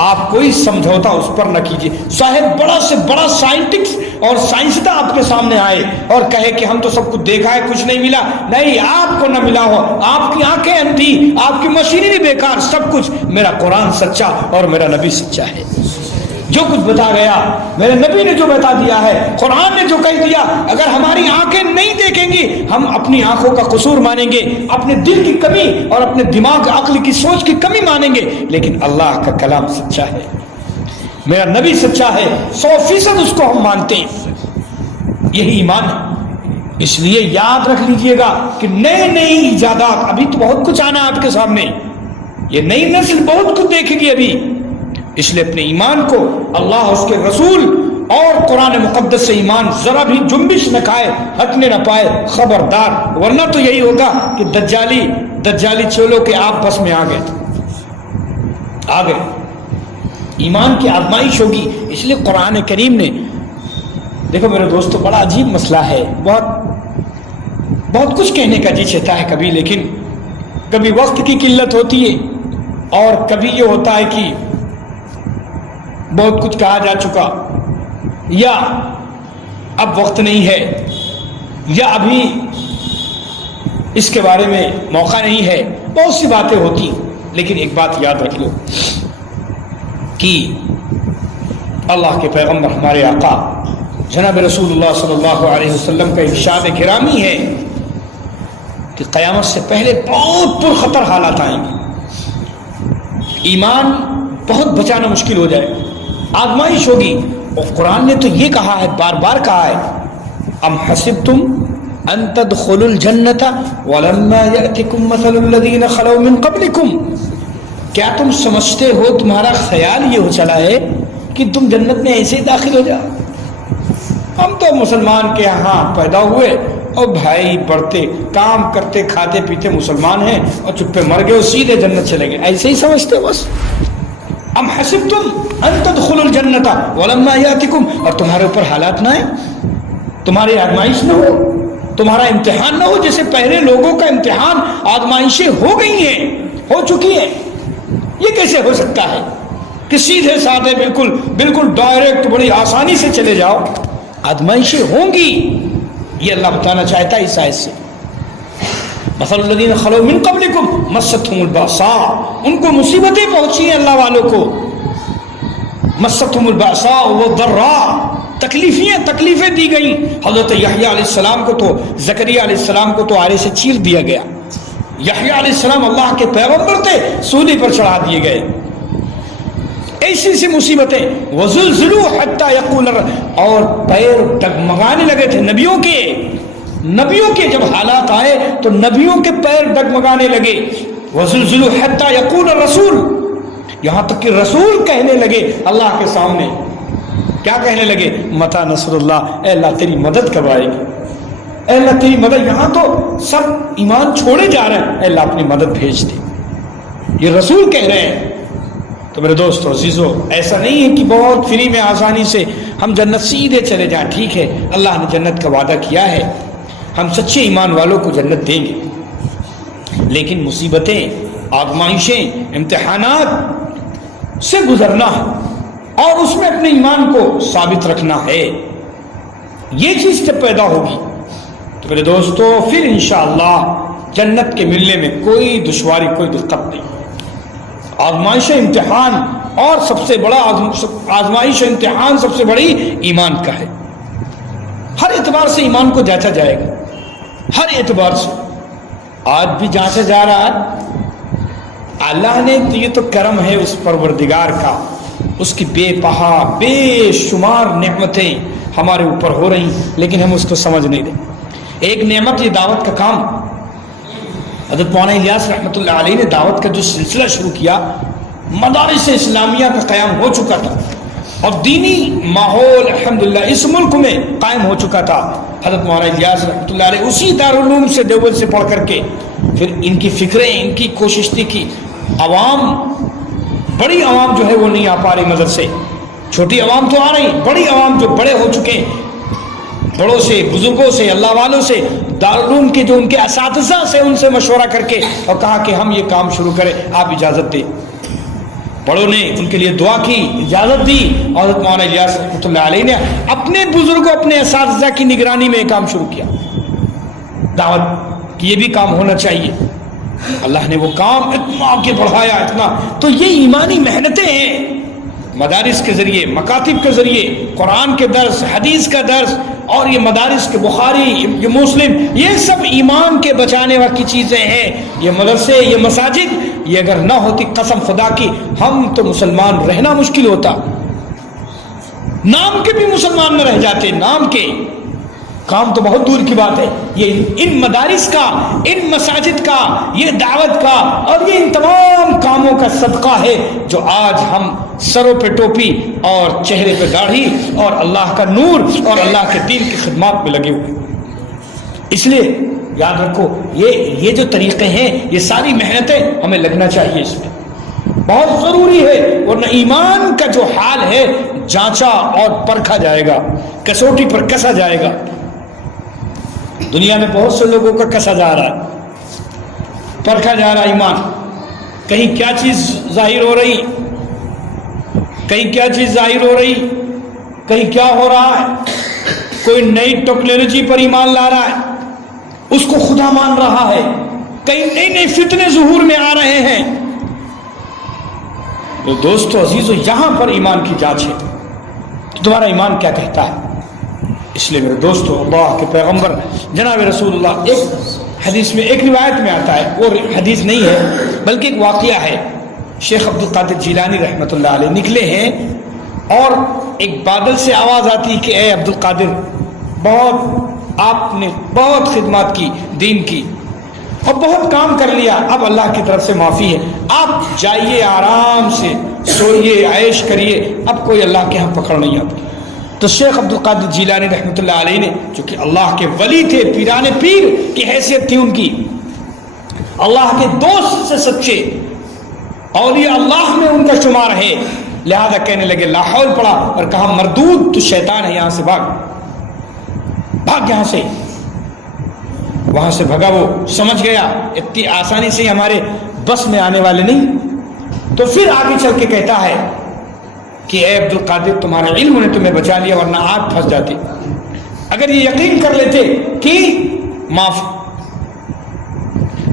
آپ کوئی سمجھوتا اس پر نہ کیجیے. چاہے بڑا سے بڑا سائنٹسٹ اور سائنسداں آپ کے سامنے آئے اور کہے کہ ہم تو سب کچھ دیکھا ہے، کچھ نہیں ملا. نہیں، آپ کو نہ ملا ہو، آپ کی آنکھیں اندھی، آپ کی مشینری بھی بیکار، سب کچھ میرا قرآن سچا اور میرا نبی سچا ہے. جو کچھ بتا گیا، میرے نبی نے جو بتا دیا ہے، قرآن نے جو کہہ دیا، اگر ہماری آنکھیں نہیں دیکھیں گی ہم اپنی آنکھوں کا قصور مانیں گے، اپنے دل کی کمی اور اپنے دماغ عقل کی سوچ کی کمی مانیں گے. لیکن اللہ کا کلام سچا ہے، میرا نبی سچا ہے، 100% اس کو ہم مانتے ہیں. یہی ایمان ہے. اس لیے یاد رکھ لیجئے گا کہ نئی ایجادات، ابھی تو بہت کچھ آنا آپ کے سامنے، یہ نئی نسل بہت کچھ دیکھے گی ابھی. اس لیے اپنے ایمان کو، اللہ اس کے رسول اور قرآن مقدس سے ایمان ذرا بھی جنبش نہ کھائے، ہٹنے نہ پائے. خبردار، ورنہ تو یہی ہوگا کہ دجالی چولوں کے آپ بس میں آ گئے. ایمان کی آزمائش ہوگی. اس لیے قرآن کریم نے، دیکھو میرے دوستو، بڑا عجیب مسئلہ ہے. بہت کچھ کہنے کا جی چاہتا ہے کبھی، لیکن کبھی وقت کی قلت ہوتی ہے اور کبھی یہ ہوتا ہے کہ بہت کچھ کہا جا چکا، یا اب وقت نہیں ہے، یا ابھی اس کے بارے میں موقع نہیں ہے. بہت سی باتیں ہوتی. لیکن ایک بات یاد رکھ لو کہ اللہ کے پیغمبر ہمارے آقا جناب رسول اللہ صلی اللہ علیہ وسلم کا ارشاد گرامی ہے کہ قیامت سے پہلے بہت پرخطر حالات آئیں گے. ایمان بہت بچانا مشکل ہو جائے. آزمائش ہوگی. اور قرآن نے تو یہ کہا ہے, بار بار کہا ہے, ام حسبتم ان تدخلوا الجنۃ ولما یأتکم مثل الذین خلوا من قبلکم, کیا تم سمجھتے ہو, تمہارا خیال یہ ہو چلا ہے کہ تم جنت میں ایسے ہی داخل ہو جاؤ؟ ہم تو مسلمان کے یہاں پیدا ہوئے اور بھائی بڑھتے کام کرتے کھاتے پیتے مسلمان ہیں اور چپے مر گئے اور سیدھے جنت چلے گئے, ایسے ہی سمجھتے بس. ام حسبتم ان تدخلوا الجنۃ ولما یاتکم, اور تمہارے اوپر حالات نہ آئے, تمہاری آزمائش نہ ہو, تمہارا امتحان نہ ہو, جیسے پہلے لوگوں کا امتحان آزمائشیں ہو گئی ہیں, ہو چکی ہیں. یہ کیسے ہو سکتا ہے کہ سیدھے سادھے بالکل ڈائریکٹ بڑی آسانی سے چلے جاؤ؟ آزمائشیں ہوں گی, یہ اللہ بتانا چاہتا ہے اس آیت سے. مثل الذین خلوا من قبلکم مستهم البأساء, ان کو مصیبتیں پہنچی ہیں اللہ والوں کو. مستهم البأساء والضراء, تکلیفیں دی گئیں. حضرت یحییٰ علیہ السلام کو تو, زکریا علیہ السلام کو تو آرے سے چیر دیا گیا. یحییٰ علیہ السلام اللہ کے پیغمبر تھے, سولی پر چڑھا دیے گئے. ایسی سی مصیبتیں. وزلزلوا حتی یقول, اور پیر ڈگمگانے لگے تھے نبیوں کے جب حالات آئے تو نبیوں کے پیر ڈگمگانے لگے. وزلزلوا حتی یقول الرسول, یہاں تک کہ رسول کہنے لگے اللہ کے سامنے, کیا کہنے لگے؟ متی نصر اللہ, اے اللہ تیری مدد کب آئے گی, اے اللہ تیری مدد. یہاں تو سب ایمان چھوڑے جا رہے ہیں, اے اللہ اپنی مدد بھیج دے, یہ رسول کہہ رہے ہیں. تو میرے دوستو عزیزو, ایسا نہیں ہے کہ بہت فری میں آسانی سے ہم جنت سیدھے چلے جائیں. ٹھیک ہے, اللہ نے جنت کا وعدہ کیا ہے, ہم سچے ایمان والوں کو جنت دیں گے, لیکن مصیبتیں, آزمائشیں, امتحانات سے گزرنا ہے اور اس میں اپنے ایمان کو ثابت رکھنا ہے. یہ چیز جب پیدا ہوگی تو میرے دوستو پھر انشاءاللہ جنت کے ملنے میں کوئی دشواری, کوئی دقت نہیں. آزمائش امتحان اور سب سے بڑا آزمائش امتحان سب سے بڑی ایمان کا ہے. ہر اعتبار سے ایمان کو جانچا جائے گا, ہر اعتبار سے. آج بھی جانچا جا رہا ہے. اللہ نے, یہ تو کرم ہے اس پروردگار کا, اس کی بے پہا بے شمار نعمتیں ہمارے اوپر ہو رہی, لیکن ہم اس کو سمجھ نہیں دیں. ایک نعمت یہ دعوت کا کام. حضرت مولانا الیاس رحمۃ اللہ علیہ نے دعوت کا جو سلسلہ شروع کیا, مدارس اسلامیہ کا قیام ہو چکا تھا اور دینی ماحول الحمدللہ اس ملک میں قائم ہو چکا تھا. حضرت مولانا الیاس رحمۃ اللہ علیہ اسی دارالعلوم سے, دیوبند سے پڑھ کر کے پھر ان کی فکریں, ان کی کوشش تھی کہ عوام, بڑی عوام جو ہے وہ نہیں آ پا رہی مدرسے, چھوٹی عوام تو آ رہی, بڑی عوام جو بڑے ہو چکے ہیں, بڑوں سے, بزرگوں سے, اللہ والوں سے, دارالعلوم کے جو ان کے اساتذہ سے, ان سے مشورہ کر کے اور کہا کہ ہم یہ کام شروع کریں, آپ اجازت دیں. بڑوں نے ان کے لیے دعا کی, اجازت دی, اور حضرت مولانا الیاس رحمۃ اللہ علیہ نے اپنے بزرگوں, اپنے اساتذہ کی نگرانی میں یہ کام شروع کیا. دعوت کہ یہ بھی کام ہونا چاہیے. اللہ نے وہ کام اتنا آگے بڑھایا, اتنا. تو یہ ایمانی محنتیں ہیں, مدارس کے ذریعے, مکاتب کے ذریعے, قرآن کے درس, حدیث کا درس, اور یہ مدارس کے بخاری, یہ مسلم, یہ سب ایمان کے بچانے والی چیزیں ہیں. یہ مدرسے, یہ مساجد, یہ اگر نہ ہوتی قسم خدا کی ہم تو مسلمان رہنا مشکل ہوتا. نام کے بھی مسلمان نہ رہ جاتے, نام کے. کام تو بہت دور کی بات ہے. یہ ان مدارس کا, ان مساجد کا, یہ دعوت کا اور یہ ان تمام کاموں کا صدقہ ہے جو آج ہم سروں پہ ٹوپی اور چہرے پہ داڑھی اور اللہ کا نور اور اللہ کے دین کی خدمات میں لگے ہوئے. اس لیے یاد رکھو, یہ جو طریقے ہیں, یہ ساری محنتیں ہمیں لگنا چاہیے, اس میں بہت ضروری ہے. ورنہ ایمان کا جو حال ہے جانچا اور پرکھا جائے گا, کسوٹی پر کسا جائے گا. دنیا میں بہت سے لوگوں کا کسا جا رہا ہے, پرکھا جا رہا ایمان. کہیں کیا چیز ظاہر ہو رہی, کہیں کیا چیز ظاہر ہو رہی, کہیں کیا ہو رہا ہے. کوئی نئی ٹیکنالوجی پر ایمان لا رہا ہے, اس کو خدا مان رہا ہے. کئی نئے فتنے ظہور میں آ رہے ہیں. تو دوستو عزیزو, یہاں پر ایمان کی جانچ ہے تو تمہارا ایمان کیا کہتا ہے. اس لیے میرے دوستو, اللہ کے پیغمبر جناب رسول اللہ, ایک حدیث میں, ایک روایت میں آتا ہے, وہ حدیث نہیں ہے بلکہ ایک واقعہ ہے. شیخ عبد القادر جیلانی رحمۃ اللہ علیہ نکلے ہیں اور ایک بادل سے آواز آتی کہ اے عبد القادر، بہت آپ نے بہت خدمات کی دین کی اور بہت کام کر لیا، اب اللہ کی طرف سے معافی ہے، آپ جائیے آرام سے سوئیے عیش کریے، اب کوئی اللہ کے ہاں پکڑ نہیں آتا۔ تو شیخ عبد القادر جیلانی رحمۃ اللہ علیہ نے، چونکہ اللہ کے ولی تھے، پیران پیر کی حیثیت تھی ان کی، اللہ کے دوست سے سچے اولیاء اللہ میں ان کا شمار ہے، لہذا کہنے لگے لا حول پڑا اور کہا مردود تو شیطان ہے، یہاں سے بھاگ بھاگ یہاں سے۔ وہاں سے بھگا، وہ سمجھ گیا اتنی آسانی سے ہمارے بس میں آنے والے نہیں۔ تو پھر آگے چل کے کہتا ہے کہ اے عبد القادر، تمہارے علم نے تمہیں بچا لیا ورنہ آپ پھنس جاتے۔ اگر یہ یقین کر لیتے کہ معاف،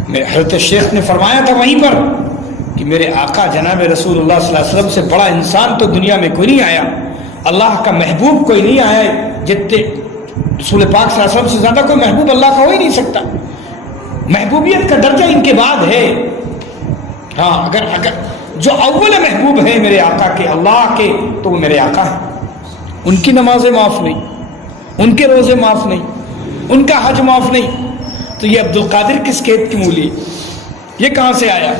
حضرت شیخ نے فرمایا تھا وہیں پر کہ میرے آقا جناب رسول اللہ صلی اللہ علیہ وسلم سے بڑا انسان تو دنیا میں کوئی نہیں آیا، اللہ کا محبوب کوئی نہیں آیا، جتنے رسول پاک صلی اللہ علیہ وسلم سے زیادہ کوئی محبوب اللہ کا ہو ہی نہیں سکتا، محبوبیت کا درجہ ان کے بعد ہے۔ ہاں، اگر جو اول محبوب ہے میرے آقا کے، اللہ کے، تو وہ میرے آقا ہیں، ان کی نمازیں معاف نہیں، ان کے روزے معاف نہیں، ان کا حج معاف نہیں، تو یہ عبد القادر کس کھیت کی مولی، یہ کہاں سے آیا؟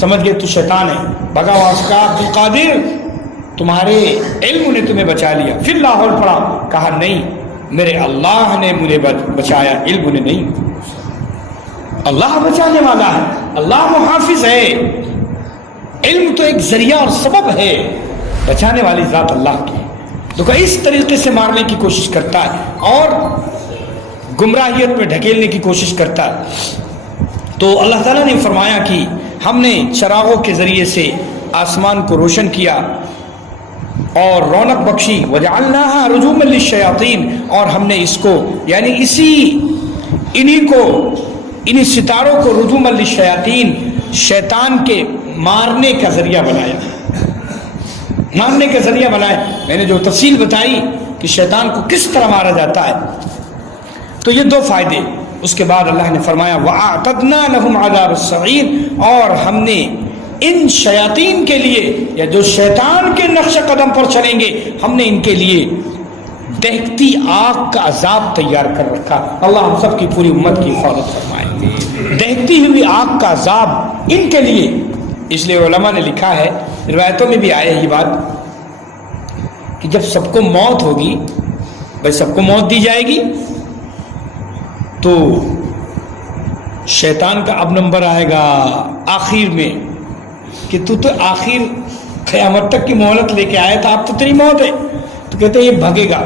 سمجھ گئے تو شیطان ہے، بھگا وہاں سے، کہا عبد القادر تمہارے علم نے تمہیں بچا لیا، پھر لاہور پڑا، کہا نہیں میرے اللہ نے مجھے بچایا، علم نے نہیں، اللہ بچانے والا ہے، اللہ محافظ ہے، علم تو ایک ذریعہ اور سبب ہے، بچانے والی ذات اللہ کی۔ تو کہ اس طریقے سے مارنے کی کوشش کرتا ہے اور گمراہیت میں ڈھکیلنے کی کوشش کرتا ہے۔ تو اللہ تعالیٰ نے فرمایا کہ ہم نے چراغوں کے ذریعے سے آسمان کو روشن کیا اور رونق بخشی، وجعلناها رجوما للشیاطین، اور ہم نے اس کو یعنی انہی ستاروں کو رجوما للشیاطین، شیطان کے مارنے کا ذریعہ بنایا، مارنے کا ذریعہ بنایا۔ میں نے جو تفصیل بتائی کہ شیطان کو کس طرح مارا جاتا ہے، تو یہ دو فائدے۔ اس کے بعد اللہ نے فرمایا وَأَعْتَدْنَا لَهُمْ عَذَابَ السَّعِيرِ، اور ہم نے ان شیاطین کے لیے، یا جو شیطان کے نقش قدم پر چلیں گے، ہم نے ان کے لیے دہتی آگ کا عذاب تیار کر رکھا۔ اللہ ہم سب کی پوری امت کی حفاظت فرمائے۔ دہتی ہوئی آگ کا عذاب ان کے لیے، اس لیے علماء نے لکھا ہے، روایتوں میں بھی آئے یہ بات، کہ جب سب کو موت ہوگی، بھائی سب کو موت دی جائے گی، تو شیطان کا اب نمبر آئے گا آخر میں کہ تو آخر قیامت تک کی مہلت لے کے آیا تھا، اب تو تیری موت ہے، تو کہتے ہیں یہ بھگے گا،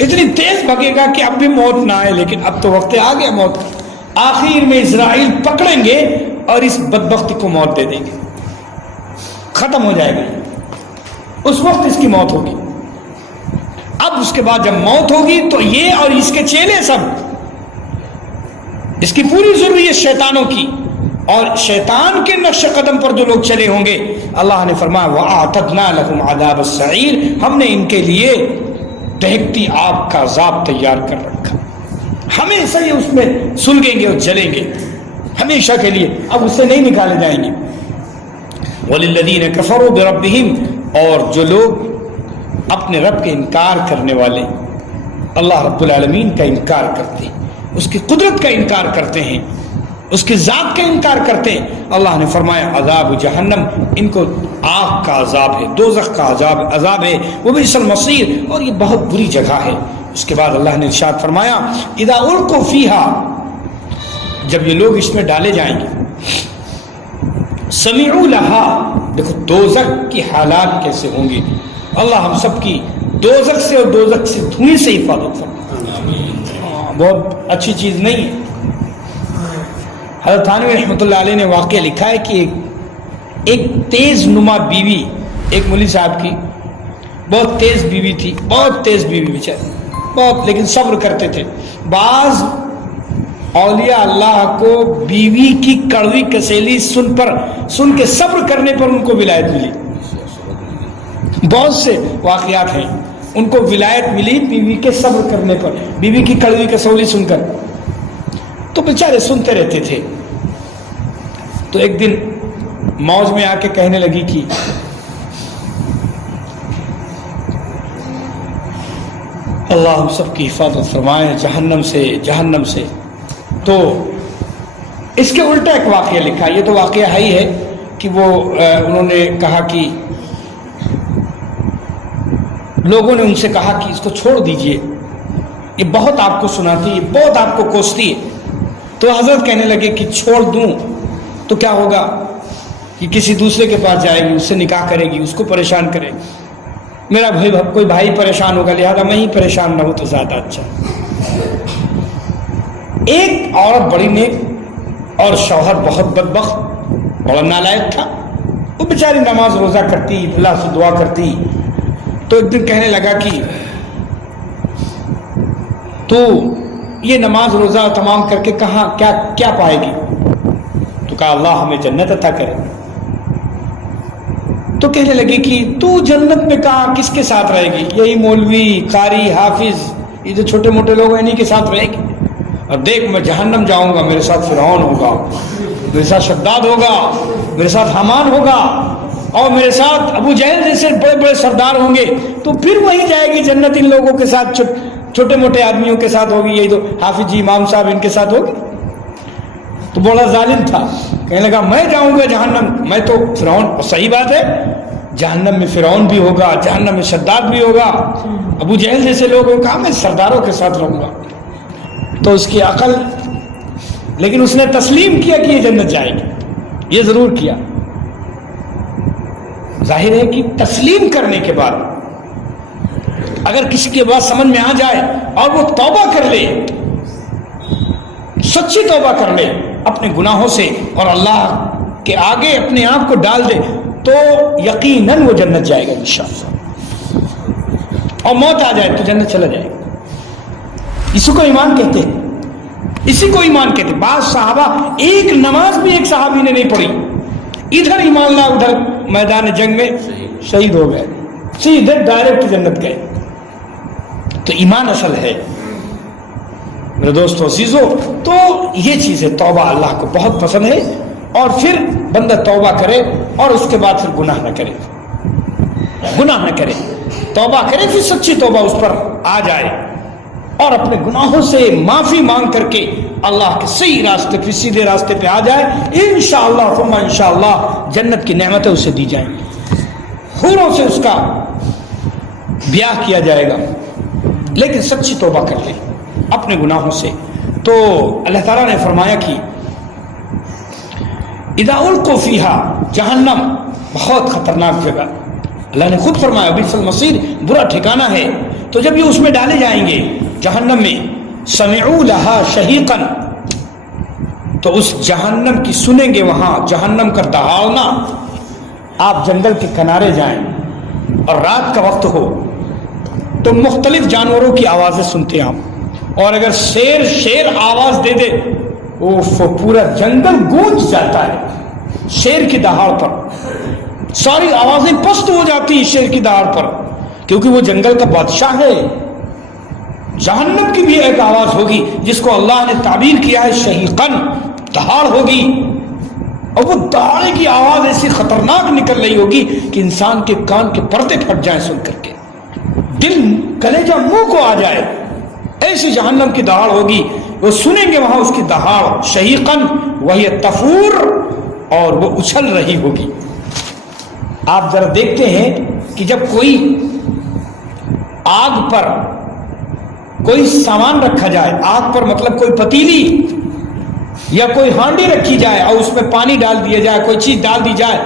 اتنی تیز بھگے گا کہ اب بھی موت نہ آئے، لیکن اب تو وقت آ گیا موت کا۔ آخر میں اسرائیل پکڑیں گے اور اس بدبختی کو موت دے دیں گے، ختم ہو جائے گا، اس وقت اس کی موت ہوگی۔ اب اس کے بعد جب موت ہوگی تو یہ اور اس کے چیلے سب، اس کی پوری ضروریت شیطانوں کی اور شیطان کے نقش قدم پر جو لوگ چلے ہوں گے، اللہ نے فرمایا وَأَعْتَدْنَا لَهُمْ عَذَابَ السَّعِيرِ، ہم نے ان کے لیے دہتی آگ کا عذاب تیار کر رکھا، ہمیشہ یہ اس میں سلگیں گے اور جلیں گے ہمیشہ کے لیے، اب اس سے نہیں نکالے جائیں گے۔ وَلِلَّذِينَ كَفَرُوا بِرَبِّهِمْ، اور جو لوگ اپنے رب کے انکار کرنے والے، اللہ رب العالمین کا انکار کرتے ہیں، اس کی قدرت کا انکار کرتے ہیں، اس کی ذات کا انکار کرتے ہیں، اللہ نے فرمایا عذاب جہنم، ان کو آگ کا عذاب ہے، دوزخ کا عذاب ہے، وہ بئس المصیر، اور یہ بہت بری جگہ ہے۔ اس کے بعد اللہ نے ارشاد فرمایا اذا القوا فیہا، جب یہ لوگ اس میں ڈالے جائیں گے، سمعوا لہا، دیکھو دوزخ کی حالات کیسے ہوں گے، اللہ ہم سب کی دوزخ سے اور دوزخ سے دھوئیں سے حفاظت فرمائے، بہت اچھی چیز نہیں ہے۔ حضرت تھانوی رحمۃ اللہ علیہ نے واقعہ لکھا ہے کہ ایک تیز نما بیوی، ایک مولوی صاحب کی بہت تیز بیوی تھی، بہت تیز بیوی بیچارے، بہت، لیکن صبر کرتے تھے۔ بعض اولیاء اللہ کو بیوی کی کڑوی کسیلی سن کے صبر کرنے پر ان کو ولایت ملی، بہت سے واقعات ہیں، ان کو ولایت ملی بیوی کے صبر کرنے پر، بیوی کی کڑوی کسولی سن کر، تو بیچارے سنتے رہتے تھے۔ تو ایک دن موج میں آ کے کہنے لگی کہ اللہ ہم سب کی حفاظت فرمائے جہنم سے. تو اس کے الٹا ایک واقعہ لکھا. یہ تو واقعہ ہے ہی ہے کہ وہ انہوں نے کہا کہ لوگوں نے ان سے کہا کہ اس کو چھوڑ دیجئے، یہ بہت آپ کو سناتی ہے، بہت آپ کو کوستی ہے. تو حضرت کہنے لگے کہ چھوڑ دوں تو کیا ہوگا کہ کسی دوسرے کے پاس جائے گی، اس سے نکاح کرے گی، اس کو پریشان کرے گی، میرا کوئی بھائی پریشان ہوگا، لہذا میں ہی پریشان نہ ہو تو زیادہ اچھا. ایک عورت بڑی نیک اور شوہر بہت بدبخت، بڑا نالائق تھا. وہ بیچاری نماز روزہ کرتی، اللہ سے دعا کرتی. تو ایک دن کہنے لگا کہ تو یہ نماز روزہ تمام کر کے کہاں کیا پائے گی؟ تو کہا اللہ ہمیں جنت عطا کرے. تو کہنے لگی کہ تو جنت میں کہاں کس کے ساتھ رہے گی؟ یہی مولوی، قاری، حافظ، یہ جو چھوٹے موٹے لوگ ہیں انہیں کے ساتھ رہے گی. اور دیکھ میں جہنم جاؤں گا، میرے ساتھ فرعون ہوگا، میرے ساتھ شداد ہوگا، میرے ساتھ حامان ہوگا، اور میرے ساتھ ابو جہل جیسے بڑے بڑے سردار ہوں گے. تو پھر وہی جائے گی جنت ان لوگوں کے ساتھ، چھوٹے موٹے آدمیوں کے ساتھ ہوگی، یہی تو حافظ جی، امام صاحب ان کے ساتھ ہوگی. تو بڑا ظالم تھا، کہنے لگا میں جاؤں گا جہنم، میں تو فرعون. اور صحیح بات ہے، جہنم میں فرعون بھی ہوگا، جہنم میں شداد بھی ہوگا، ابو جہل جیسے لوگ ہوں. کہا میں سرداروں کے ساتھ رہوں گا. تو اس کی عقل، لیکن اس نے تسلیم کیا کہ یہ جنت جائے گی. یہ ضرور کیا. ظاہر ہے کہ تسلیم کرنے کے بعد اگر کسی کے بات سمجھ میں آ جائے اور وہ توبہ کر لے، سچی توبہ کر لے اپنے گناہوں سے اور اللہ کے آگے اپنے آپ کو ڈال دے، تو یقیناً وہ جنت جائے گا انشاءاللہ. اور موت آ جائے تو جنت چلا جائے گا. اسی کو ایمان کہتے ہیں، اسی کو ایمان کہتے ہیں. بعض صحابہ ایک نماز بھی ایک صحابی نے نہیں پڑھی، ادھر ایمان لا، ادھر میدان جنگ میں شہید ہو گئے، سیدھے ڈائریکٹ جنت گئے. تو ایمان اصل ہے میرے دوستو عزیزو. تو یہ چیز ہے، توبہ اللہ کو بہت پسند ہے. اور پھر بندہ توبہ کرے اور اس کے بعد پھر گناہ نہ کرے، گناہ نہ کرے، توبہ کرے، پھر سچی توبہ اس پر آ جائے اور اپنے گناہوں سے معافی مانگ کر کے اللہ کے صحیح راستے پہ، سیدھے راستے پہ آ جائے. انشاءاللہ ثم انشاءاللہ جنت کی نعمتیں اسے دی جائیں گی، حوروں سے اس کا بیاہ کیا جائے گا، لیکن سچی توبہ کر لے اپنے گناہوں سے. تو اللہ تعالیٰ نے فرمایا کہ اذا القوا فیہا، جہنم بہت خطرناک جگہ، اللہ نے خود فرمایا بئس المصیر، برا ٹھکانہ ہے. تو جب یہ اس میں ڈالے جائیں گے جہنم میں، سمعوا لہا شہیقا، تو اس جہنم کی سنیں گے وہاں جہنم کا دہاڑنا. آپ جنگل کے کنارے جائیں اور رات کا وقت ہو تو مختلف جانوروں کی آوازیں سنتے ہیں آپ، اور اگر شیر آواز دے دے وہ پورا جنگل گونج جاتا ہے. شیر کی دہاڑ پر ساری آوازیں پست ہو جاتی ہیں، شیر کی دہاڑ پر، کیونکہ وہ جنگل کا بادشاہ ہے. جہنم کی بھی ایک آواز ہوگی جس کو اللہ نے تعبیر کیا ہے شہیقن، دہاڑ ہوگی، اور وہ دہاڑے کی آواز ایسی خطرناک نکل رہی ہوگی کہ انسان کے کان کے پردے پھٹ جائیں سن کر کے، دل کلیجہ منہ کو آ جائے. ایسی جہنم کی دہاڑ ہوگی، وہ سنیں گے وہاں اس کی دہاڑ شہیقن وہی تفور، اور وہ اچھل رہی ہوگی. آپ ذرا دیکھتے ہیں کہ جب کوئی آگ پر کوئی سامان رکھا جائے، آگ پر مطلب کوئی پتیلی یا کوئی ہانڈی رکھی جائے اور اس میں پانی ڈال دیا جائے، کوئی چیز ڈال دی جائے،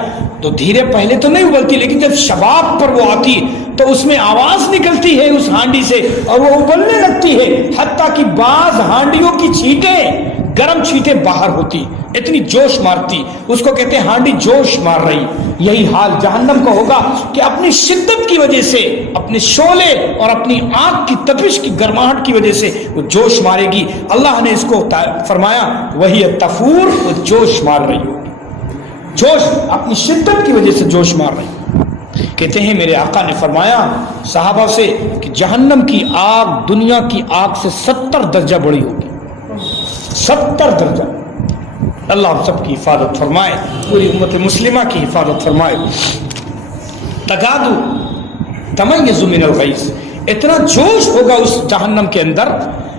تو دھیرے پہلے تو نہیں ابلتی، لیکن جب شباب پر وہ آتی تو اس میں آواز نکلتی ہے اس ہانڈی سے اور وہ ابلنے لگتی ہے، حتیٰ کہ بعض ہانڈیوں کی چھینٹیں، گرم چھینٹیں باہر ہوتی، اتنی جوش مارتی، اس کو کہتے ہیں ہانڈی جوش مار رہی. یہی حال جہنم کا ہوگا کہ اپنی شدت کی وجہ سے، اپنے شعلے اور اپنی آگ کی تپش کی گرماہٹ کی وجہ سے وہ جوش مارے گی. اللہ نے اس کو فرمایا وہی تفور، وہ جوش مار رہی ہوگی، جوش اپنی شدت کی وجہ سے جوش مار رہی. کہتے ہیں میرے آقا نے فرمایا صحابہ سے کہ جہنم کی آگ دنیا کی آگ سے 70 درجہ بڑی ہوگی، 70 درجہ. اللہ ہم سب کی حفاظت فرمائے، پوری امت مسلمہ کی حفاظت فرمائے. تکاد تمیز من الغیظ اتنا جوش ہوگا اس جہنم کے اندر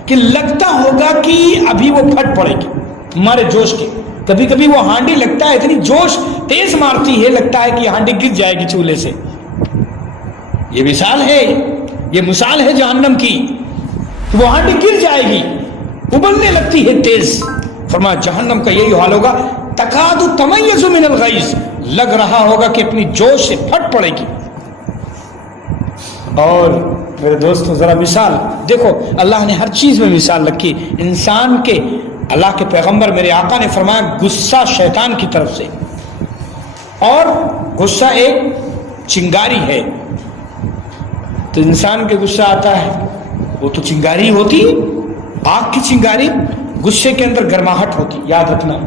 کہ لگتا ہوگا کہ ابھی وہ پھٹ پڑے گی ہمارے جوش کے. کبھی کبھی وہ ہانڈی لگتا ہے اتنی جوش تیز مارتی ہے لگتا ہے کہ ہانڈی گر جائے گی چولہے سے. یہ مثال ہے, یہ مثال ہے جہنم کی, وہ ہانڈی گر جائے گی, ابلنے لگتی ہے تیز. فرمایا جہنم کا یہی حال ہوگا, تکاد تمیز من الغیظ, لگ رہا ہوگا کہ اپنی جوش سے پھٹ پڑے گی. اور میرے دوستوں ذرا مثال دیکھو, اللہ نے ہر چیز میں مثال رکھی. انسان کے, اللہ کے پیغمبر میرے آقا نے فرمایا غصہ شیطان کی طرف سے, اور غصہ ایک چنگاری ہے. تو انسان کے غصہ آتا ہے وہ تو چنگاری ہوتی ہے, آگ کی چنگاری. غصے کے اندر گرماہٹ ہوتی, یاد رکھنا.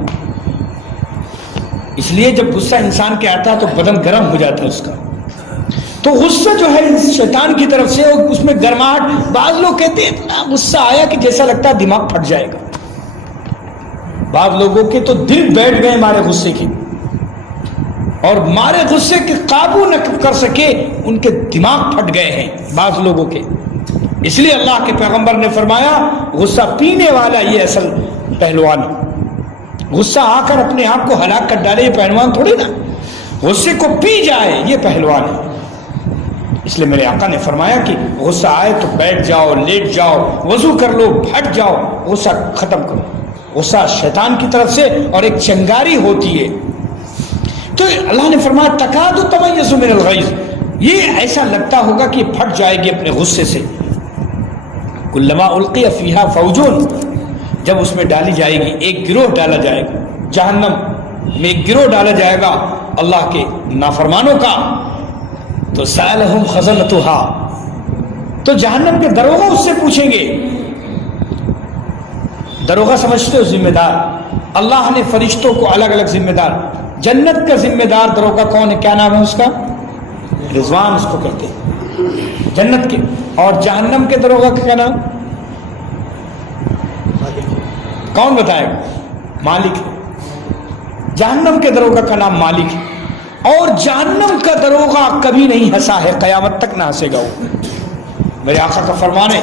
اس لیے جب غصہ انسان کے آتا ہے تو بدن گرم ہو جاتا ہے اس کا. تو غصہ جو ہے شیطان کی طرف سے, اس میں گرماہٹ. بعض لوگ کہتے ہیں اتنا غصہ آیا کہ جیسا لگتا ہے دماغ پھٹ جائے گا. بعض لوگوں کے تو دل بیٹھ گئے مارے غصے کے, اور مارے غصے کے قابو نہ کر سکے, ان کے دماغ پھٹ گئے ہیں بعض لوگوں کے. اس لیے اللہ کے پیغمبر نے فرمایا غصہ پینے والا یہ اصل پہلوان ہے. غصہ آ کر اپنے آپ کو ہلاک کر ڈالے یہ پہلوان تھوڑی نا, غصے کو پی جائے یہ پہلوان ہے. اس لیے میرے آقا نے فرمایا کہ غصہ آئے تو بیٹھ جاؤ, لیٹ جاؤ, وضو کر لو, ہٹ جاؤ, غصہ ختم کرو. غصہ شیطان کی طرف سے اور ایک چنگاری ہوتی ہے. تو اللہ نے فرمایا تکاد تمیز من الغیظ, یہ ایسا لگتا ہوگا کہ پھٹ جائے گی اپنے غصے سے. کلما القی فیہا فوجون, جب اس میں ڈالی جائے گی, ایک گروہ ڈالا جائے گا جہنم میں, ایک گروہ ڈالا جائے گا اللہ کے نافرمانوں کا. تو سألہم خزنتہا, تو جہنم کے دروغہ اس سے پوچھیں گے. دروغہ سمجھتے ہو ذمہ دار, اللہ نے فرشتوں کو الگ الگ ذمہ دار. جنت کا ذمہ دار دروغہ کون ہے, کیا نام ہے اس کا؟ رضوان اس کو کہتے ہیں جنت کے. اور جہنم کے دروغہ کا کیا نام, کون بتائے گا؟ مالک ہے. جہنم کے دروغہ کا نام مالک ہے. اور جہنم کا دروغہ کبھی نہیں ہنسا ہے, قیامت تک نہ ہنسے گا وہ. میرے آقا کا فرمان ہے,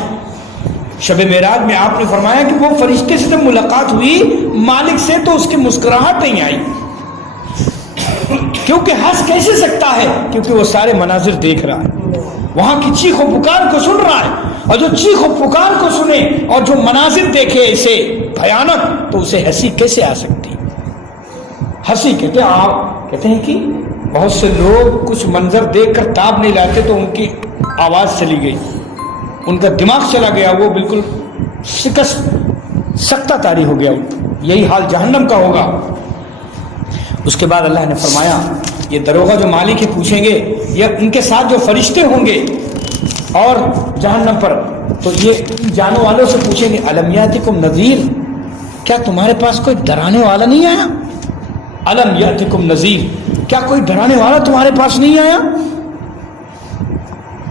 شب معراج میں آپ نے فرمایا کہ وہ فرشتے سے جب ملاقات ہوئی مالک سے تو اس کی مسکراہٹ نہیں آئی. کیونکہ ہنس کیسے سکتا ہے, کیونکہ وہ سارے مناظر دیکھ رہا ہے, وہاں کی چیخ و پکار کو سن رہا ہے. اور جو چیخ و پکار کو سنے اور جو مناظر دیکھے ایسے بھیانک, تو اسے ہنسی کیسے آ سکتی؟ ہنسی کہتے ہیں, آپ کہتے ہیں کہ بہت سے لوگ کچھ منظر دیکھ کر تاب نہیں لاتے تو ان کی آواز چلی گئی, ان کا دماغ چلا گیا, وہ بالکل شکست سختہ طاری ہو گیا. یہی حال جہنم کا ہوگا. اس کے بعد اللہ نے فرمایا یہ دروغہ جو مالک ہے پوچھیں گے, یا ان کے ساتھ جو فرشتے ہوں گے اور جہنم پر, تو یہ جانوں والوں سے پوچھیں گے الم یاتکم نذیر, کیا تمہارے پاس کوئی ڈرانے والا نہیں آیا؟ الم یاتکم نذیر, کیا کوئی ڈرانے والا تمہارے پاس نہیں آیا؟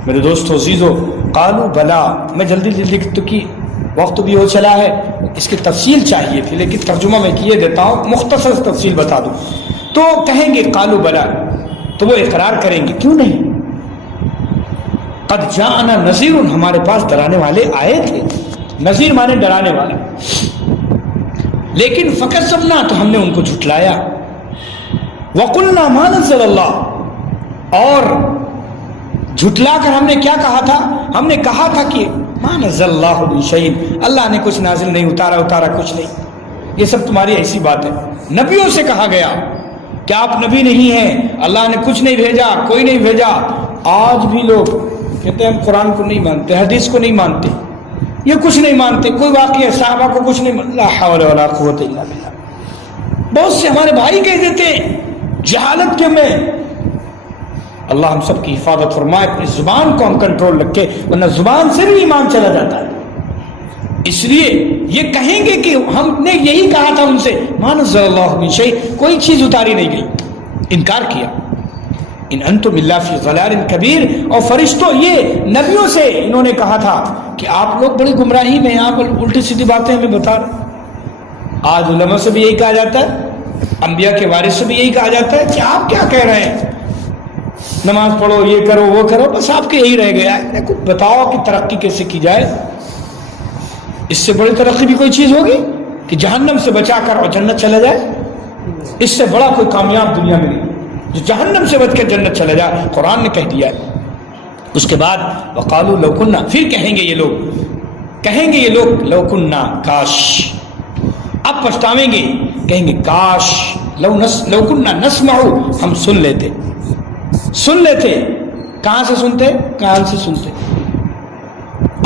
میرے دوستو عزیزو, قالوا بلا. میں جلدی جلدی کی وقت بھی ہو چلا ہے, اس کی تفصیل چاہیے تھی لیکن ترجمہ میں کیے دیتا ہوں, مختصر تفصیل بتا دوں. تو کہیں گے قالوا بلا, تو وہ اقرار کریں گے کیوں نہیں, قد جاءنا نذیر, ہمارے پاس ڈرانے والے آئے تھے. نذیر مانے ڈرانے والا. لیکن فکذبنا, تو ہم نے ان کو جھٹلایا. وقلنا ما نزل اللہ, اور جھٹلا کر ہم نے کیا کہا تھا, ہم نے کہا تھا کہ ما نزل اللہ من شیء, اللہ نے کچھ نازل نہیں, اتارا کچھ نہیں, یہ سب تمہاری ایسی بات ہے. نبیوں سے کہا گیا کہ آپ نبی نہیں ہیں, اللہ نے کچھ نہیں بھیجا, کوئی نہیں بھیجا. آج بھی لوگ کہتے ہیں ہم قرآن کو نہیں مانتے, حدیث کو نہیں مانتے, یہ کچھ نہیں مانتے, کوئی واقعہ صحابہ کو کچھ نہیں, لا حول ولا قوت الا باللہ. بہت سے ہمارے بھائی کہہ دیتے ہیں جہالت کے میں. اللہ ہم سب کی حفاظت فرمائے, اپنی زبان کو ہم کنٹرول رکھے, ورنہ زبان سے بھی ایمان چلا جاتا ہے. اس لیے یہ کہیں گے کہ ہم نے یہی کہا تھا ان سے, ما نزل اللہ من شیء, کوئی چیز اتاری نہیں گئی, انکار کیا. ان انتم الا فی ضلال کبیر, اور فرشتوں یہ نبیوں سے انہوں نے کہا تھا کہ آپ لوگ بڑی گمراہی میں, یہاں پر الٹی سیدھی باتیں ہمیں بتا رہے. آج علماء سے بھی یہی کہا جاتا ہے, انبیاء کے وارث سے بھی یہی کہا جاتا ہے کہ آپ کیا کہہ رہے ہیں, نماز پڑھو، یہ کرو وہ کرو، بس آپ کے یہی رہ گیا ہے۔ دیکھو بتاؤ کہ ترقی کیسے کی جائے؟ اس سے بڑی ترقی بھی کوئی چیز ہوگی کہ جہنم سے بچا کر اور جنت چلا جائے؟ اس سے بڑا کوئی کامیاب دنیا میں نہیں جو جہنم سے بچ کر جنت چلا جائے۔ قرآن نے کہہ دیا ہے۔ اس کے بعد وقالوا لو کنا، پھر کہیں گے یہ لوگ لو کنا، کاش، اب پچھتاویں گے، کہیں گے کاش لو کنا نسمع، ہم سن لیتے۔ کہاں سے سنتے؟ کان سے سنتے۔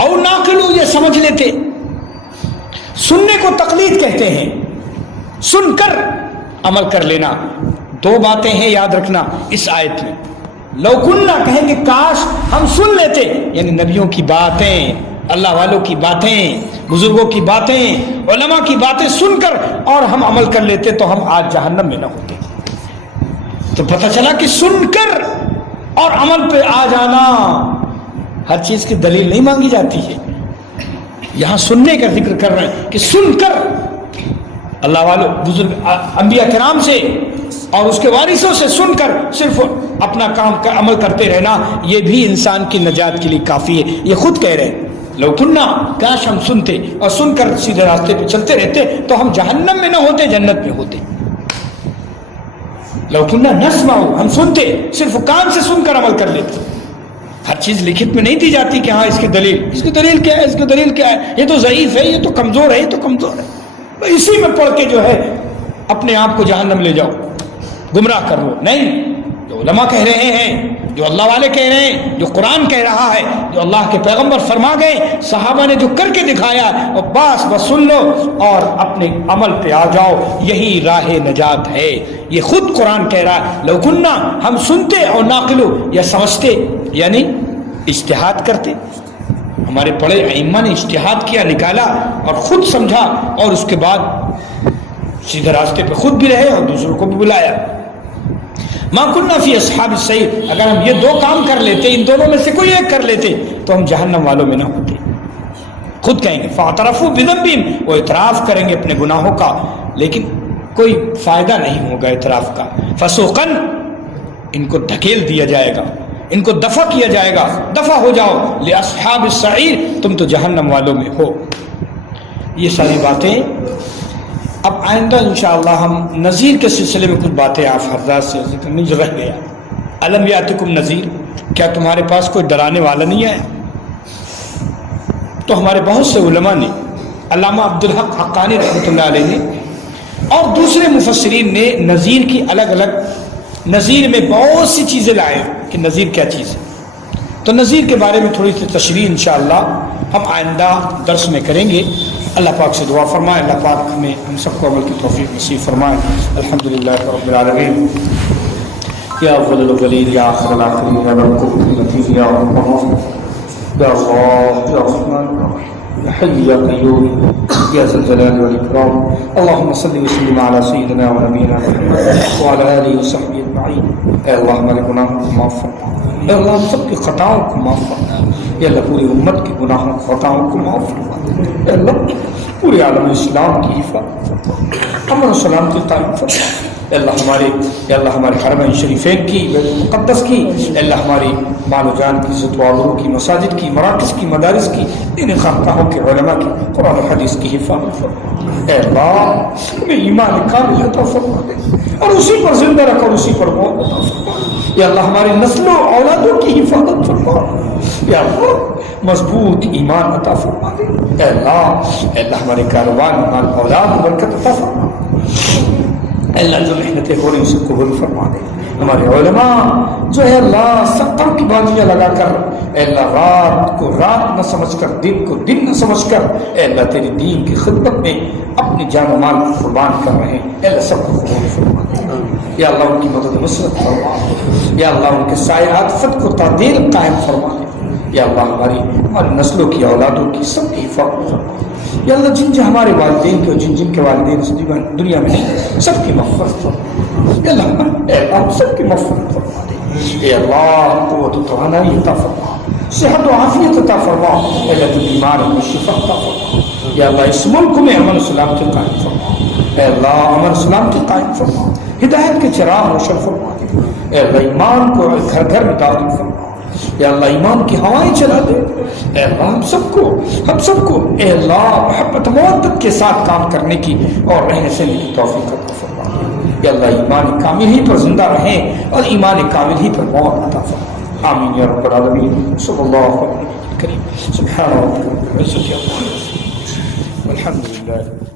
او ناقلو، یہ سمجھ لیتے۔ سننے کو تقلید کہتے ہیں، سن کر عمل کر لینا۔ دو باتیں ہیں یاد رکھنا اس آیت میں۔ لو کننا کہیں گے کاش ہم سن لیتے، یعنی نبیوں کی باتیں، اللہ والوں کی باتیں، بزرگوں کی باتیں، علماء کی باتیں سن کر اور ہم عمل کر لیتے تو ہم آج جہنم میں نہ ہوتے۔ تو پتہ چلا کہ سن کر اور عمل پہ آ جانا، ہر چیز کی دلیل نہیں مانگی جاتی ہے۔ یہاں سننے کا ذکر کر رہے ہیں کہ سن کر اللہ والوں، بزرگ انبیاء کرام سے اور اس کے وارثوں سے سن کر صرف اپنا کام کا عمل کرتے رہنا، یہ بھی انسان کی نجات کے لیے کافی ہے۔ یہ خود کہہ رہے ہیں لو کننا، کاش ہم سنتے اور سن کر سیدھے راستے پہ چلتے رہتے تو ہم جہنم میں نہ ہوتے، جنت میں ہوتے۔ لو کننا نسمع، ہم سنتے، صرف کان سے سن کر عمل کر لیتے۔ ہر چیز لکھت میں نہیں دی جاتی کہ ہاں اس کی دلیل کیا ہے، اس کی دلیل کیا ہے، یہ تو ضعیف ہے، یہ تو کمزور ہے، یہ تو کمزور ہے، اسی میں پڑھ کے جو ہے اپنے آپ کو جہنم لے جاؤ، گمراہ کر لو۔ نہیں، جو علماء کہہ رہے ہیں، جو اللہ والے کہہ رہے ہیں، جو قرآن کہہ رہا ہے، جو اللہ کے پیغمبر فرما گئے، صحابہ نے جو کر کے دکھایا، اور بس سن لو اور اپنے عمل پہ آ جاؤ، یہی راہ نجات ہے۔ یہ خود قرآن کہہ رہا ہے لو کننا، ہم سنتے اور ناقلو، یا سمجھتے، یعنی اجتہاد کرتے۔ ہمارے بڑے ائمہ نے اجتہاد کیا، نکالا اور خود سمجھا، اور اس کے بعد سیدھے راستے پہ خود بھی رہے اور دوسروں کو بھی بلایا۔ ما کننا فی اصحاب السعیر، اگر ہم یہ دو کام کر لیتے، ان دونوں میں سے کوئی ایک کر لیتے تو ہم جہنم والوں میں نہ ہوتے۔ خود کہیں گے فاعترفوا بذنبہم، وہ اعتراف کریں گے اپنے گناہوں کا، لیکن کوئی فائدہ نہیں ہوگا اعتراف کا۔ فسوقاً، ان کو دھکیل دیا جائے گا، ان کو دفع کیا جائے گا، دفع ہو جاؤ، لاصحاب السعیر، تم تو جہنم والوں میں ہو۔ یہ ساری باتیں اب آئندہ انشاءاللہ ہم نذیر کے سلسلے میں کچھ باتیں آپ حضرات سے ذکر نہیں رہ گیا۔ الم یاتکم نذیر، کیا تمہارے پاس کوئی ڈرانے والا نہیں آیا؟ تو ہمارے بہت سے علماء نے، علامہ عبدالحق حقانی رحمۃ اللہ علیہ نے اور دوسرے مفسرین نے نذیر کی الگ الگ، نذیر میں بہت سی چیزیں لائے کہ نذیر کیا چیز ہے۔ تو نذیر کے بارے میں تھوڑی سی تشریح انشاءاللہ ہم آئندہ درس میں کریں گے۔ اللہ پاک سے دعا فرمائے، اللہ پاک ہمیں ہم سب کو عمل کی توفیق نصیب فرمائے۔ الحمدللہ رب العالمین، یا اول الاولین، یا آخر الآخرین، یا رب المتین، یا رحمان، یا اللہ، یا رحمان، یا حی یا قیوم، یا ذا الجلال والاکرام۔ اللہم صلی وسلم علی سیدنا و نبینا محمد وعلی آلہ وصحبہ اجمعین۔ اے اللہ ہمارے گناہوں کو معاف فرما، اے اللہ ہم سب کی خطاؤں کو معاف فرما، اے اللہ پوری امت کے گناہوں خطاؤں کو معاف فرما، اے اللہ پورے عالم اسلام کی حفاظت فرما، امن و سلامتی قائم فرما، اے اللہ ہمارے حرمین شریفین کی، بیت المقدس کی، اے اللہ ہماری مال و جان کی عزت و آبرو کی، مساجد کی، مراکز کی، مدارس کی، دینی خانقاہوں کے علماء کی، قرآن و حدیث کی حفاظت فرما۔ اے اللہ ہمیں ایمان کامل عطا فرما دے اور اسی پر زندہ رکھ اور اسی پر موت عطا فرما۔ یا اللہ ہماری نسلوں اولادوں کی حفاظت فرما، یا اللہ مضبوط ایمان عطا فرما دے۔ اے اللہ ہمارے کاروبار میں مال اولاد برکت عطا فرما، اے اللہ جو محنتیں ہو رہی ہیں سب قبول فرما دے۔ ہمارے علماء جو ہے اللہ سقم کی بازیاں لگا کر، اے اللہ رات کو رات نہ سمجھ کر، دن کو دن نہ سمجھ کر، اے اللہ تیری دین کی خدمت میں اپنی جان و مال کو قربان کر رہے ہیں، اے اللہ سب کو قبول فرما دے۔ یا اللہ ان کی مدد نصرت فرما، یا اللہ ان کے سائے عاطفت کو تعدیل قائم فرما دے۔ یا اللہ ہماری نسلوں کی، اولادوں کی سب کی حفاظت فرما۔ یا اللہ جن ہمارے والدین کے اور جن کے والدین اس دنیا میں نہیں، سب کی مغفرت فرما۔ یا اللہ سب کی مغفرت فرما دے۔ اے اللہ قوت و توانائی عطا فرما، صحت و عافیت عطا فرما، اے اللہ جو بیمار ہیں شفا عطا فرما۔ یا اللہ اس ملک میں امن و سلامتی قائم فرما، اے اللہ امن و سلامتی قائم فرما۔ ہدایت کے چراغ روشن فرما دے. اے اللہ ایمان کو گھر گھر میں داخل فرما. اے اللہ ایمان کی ہوائیں چلا دے. اے اللہ ہم سب کو اے اللہ محبت محبت کے ساتھ کام کرنے کی اور رہنے سہنے کی توفیق عطا فرما دے. اے اللہ ایمان کامل ہی پر زندہ رہیں اور ایمان کامل ہی پر موت عطا فرما. آمین یا رب العالمین. صلی اللہ علیہ وسلم. سبحان ربک رب العزة عما یصفون والحمد للہ.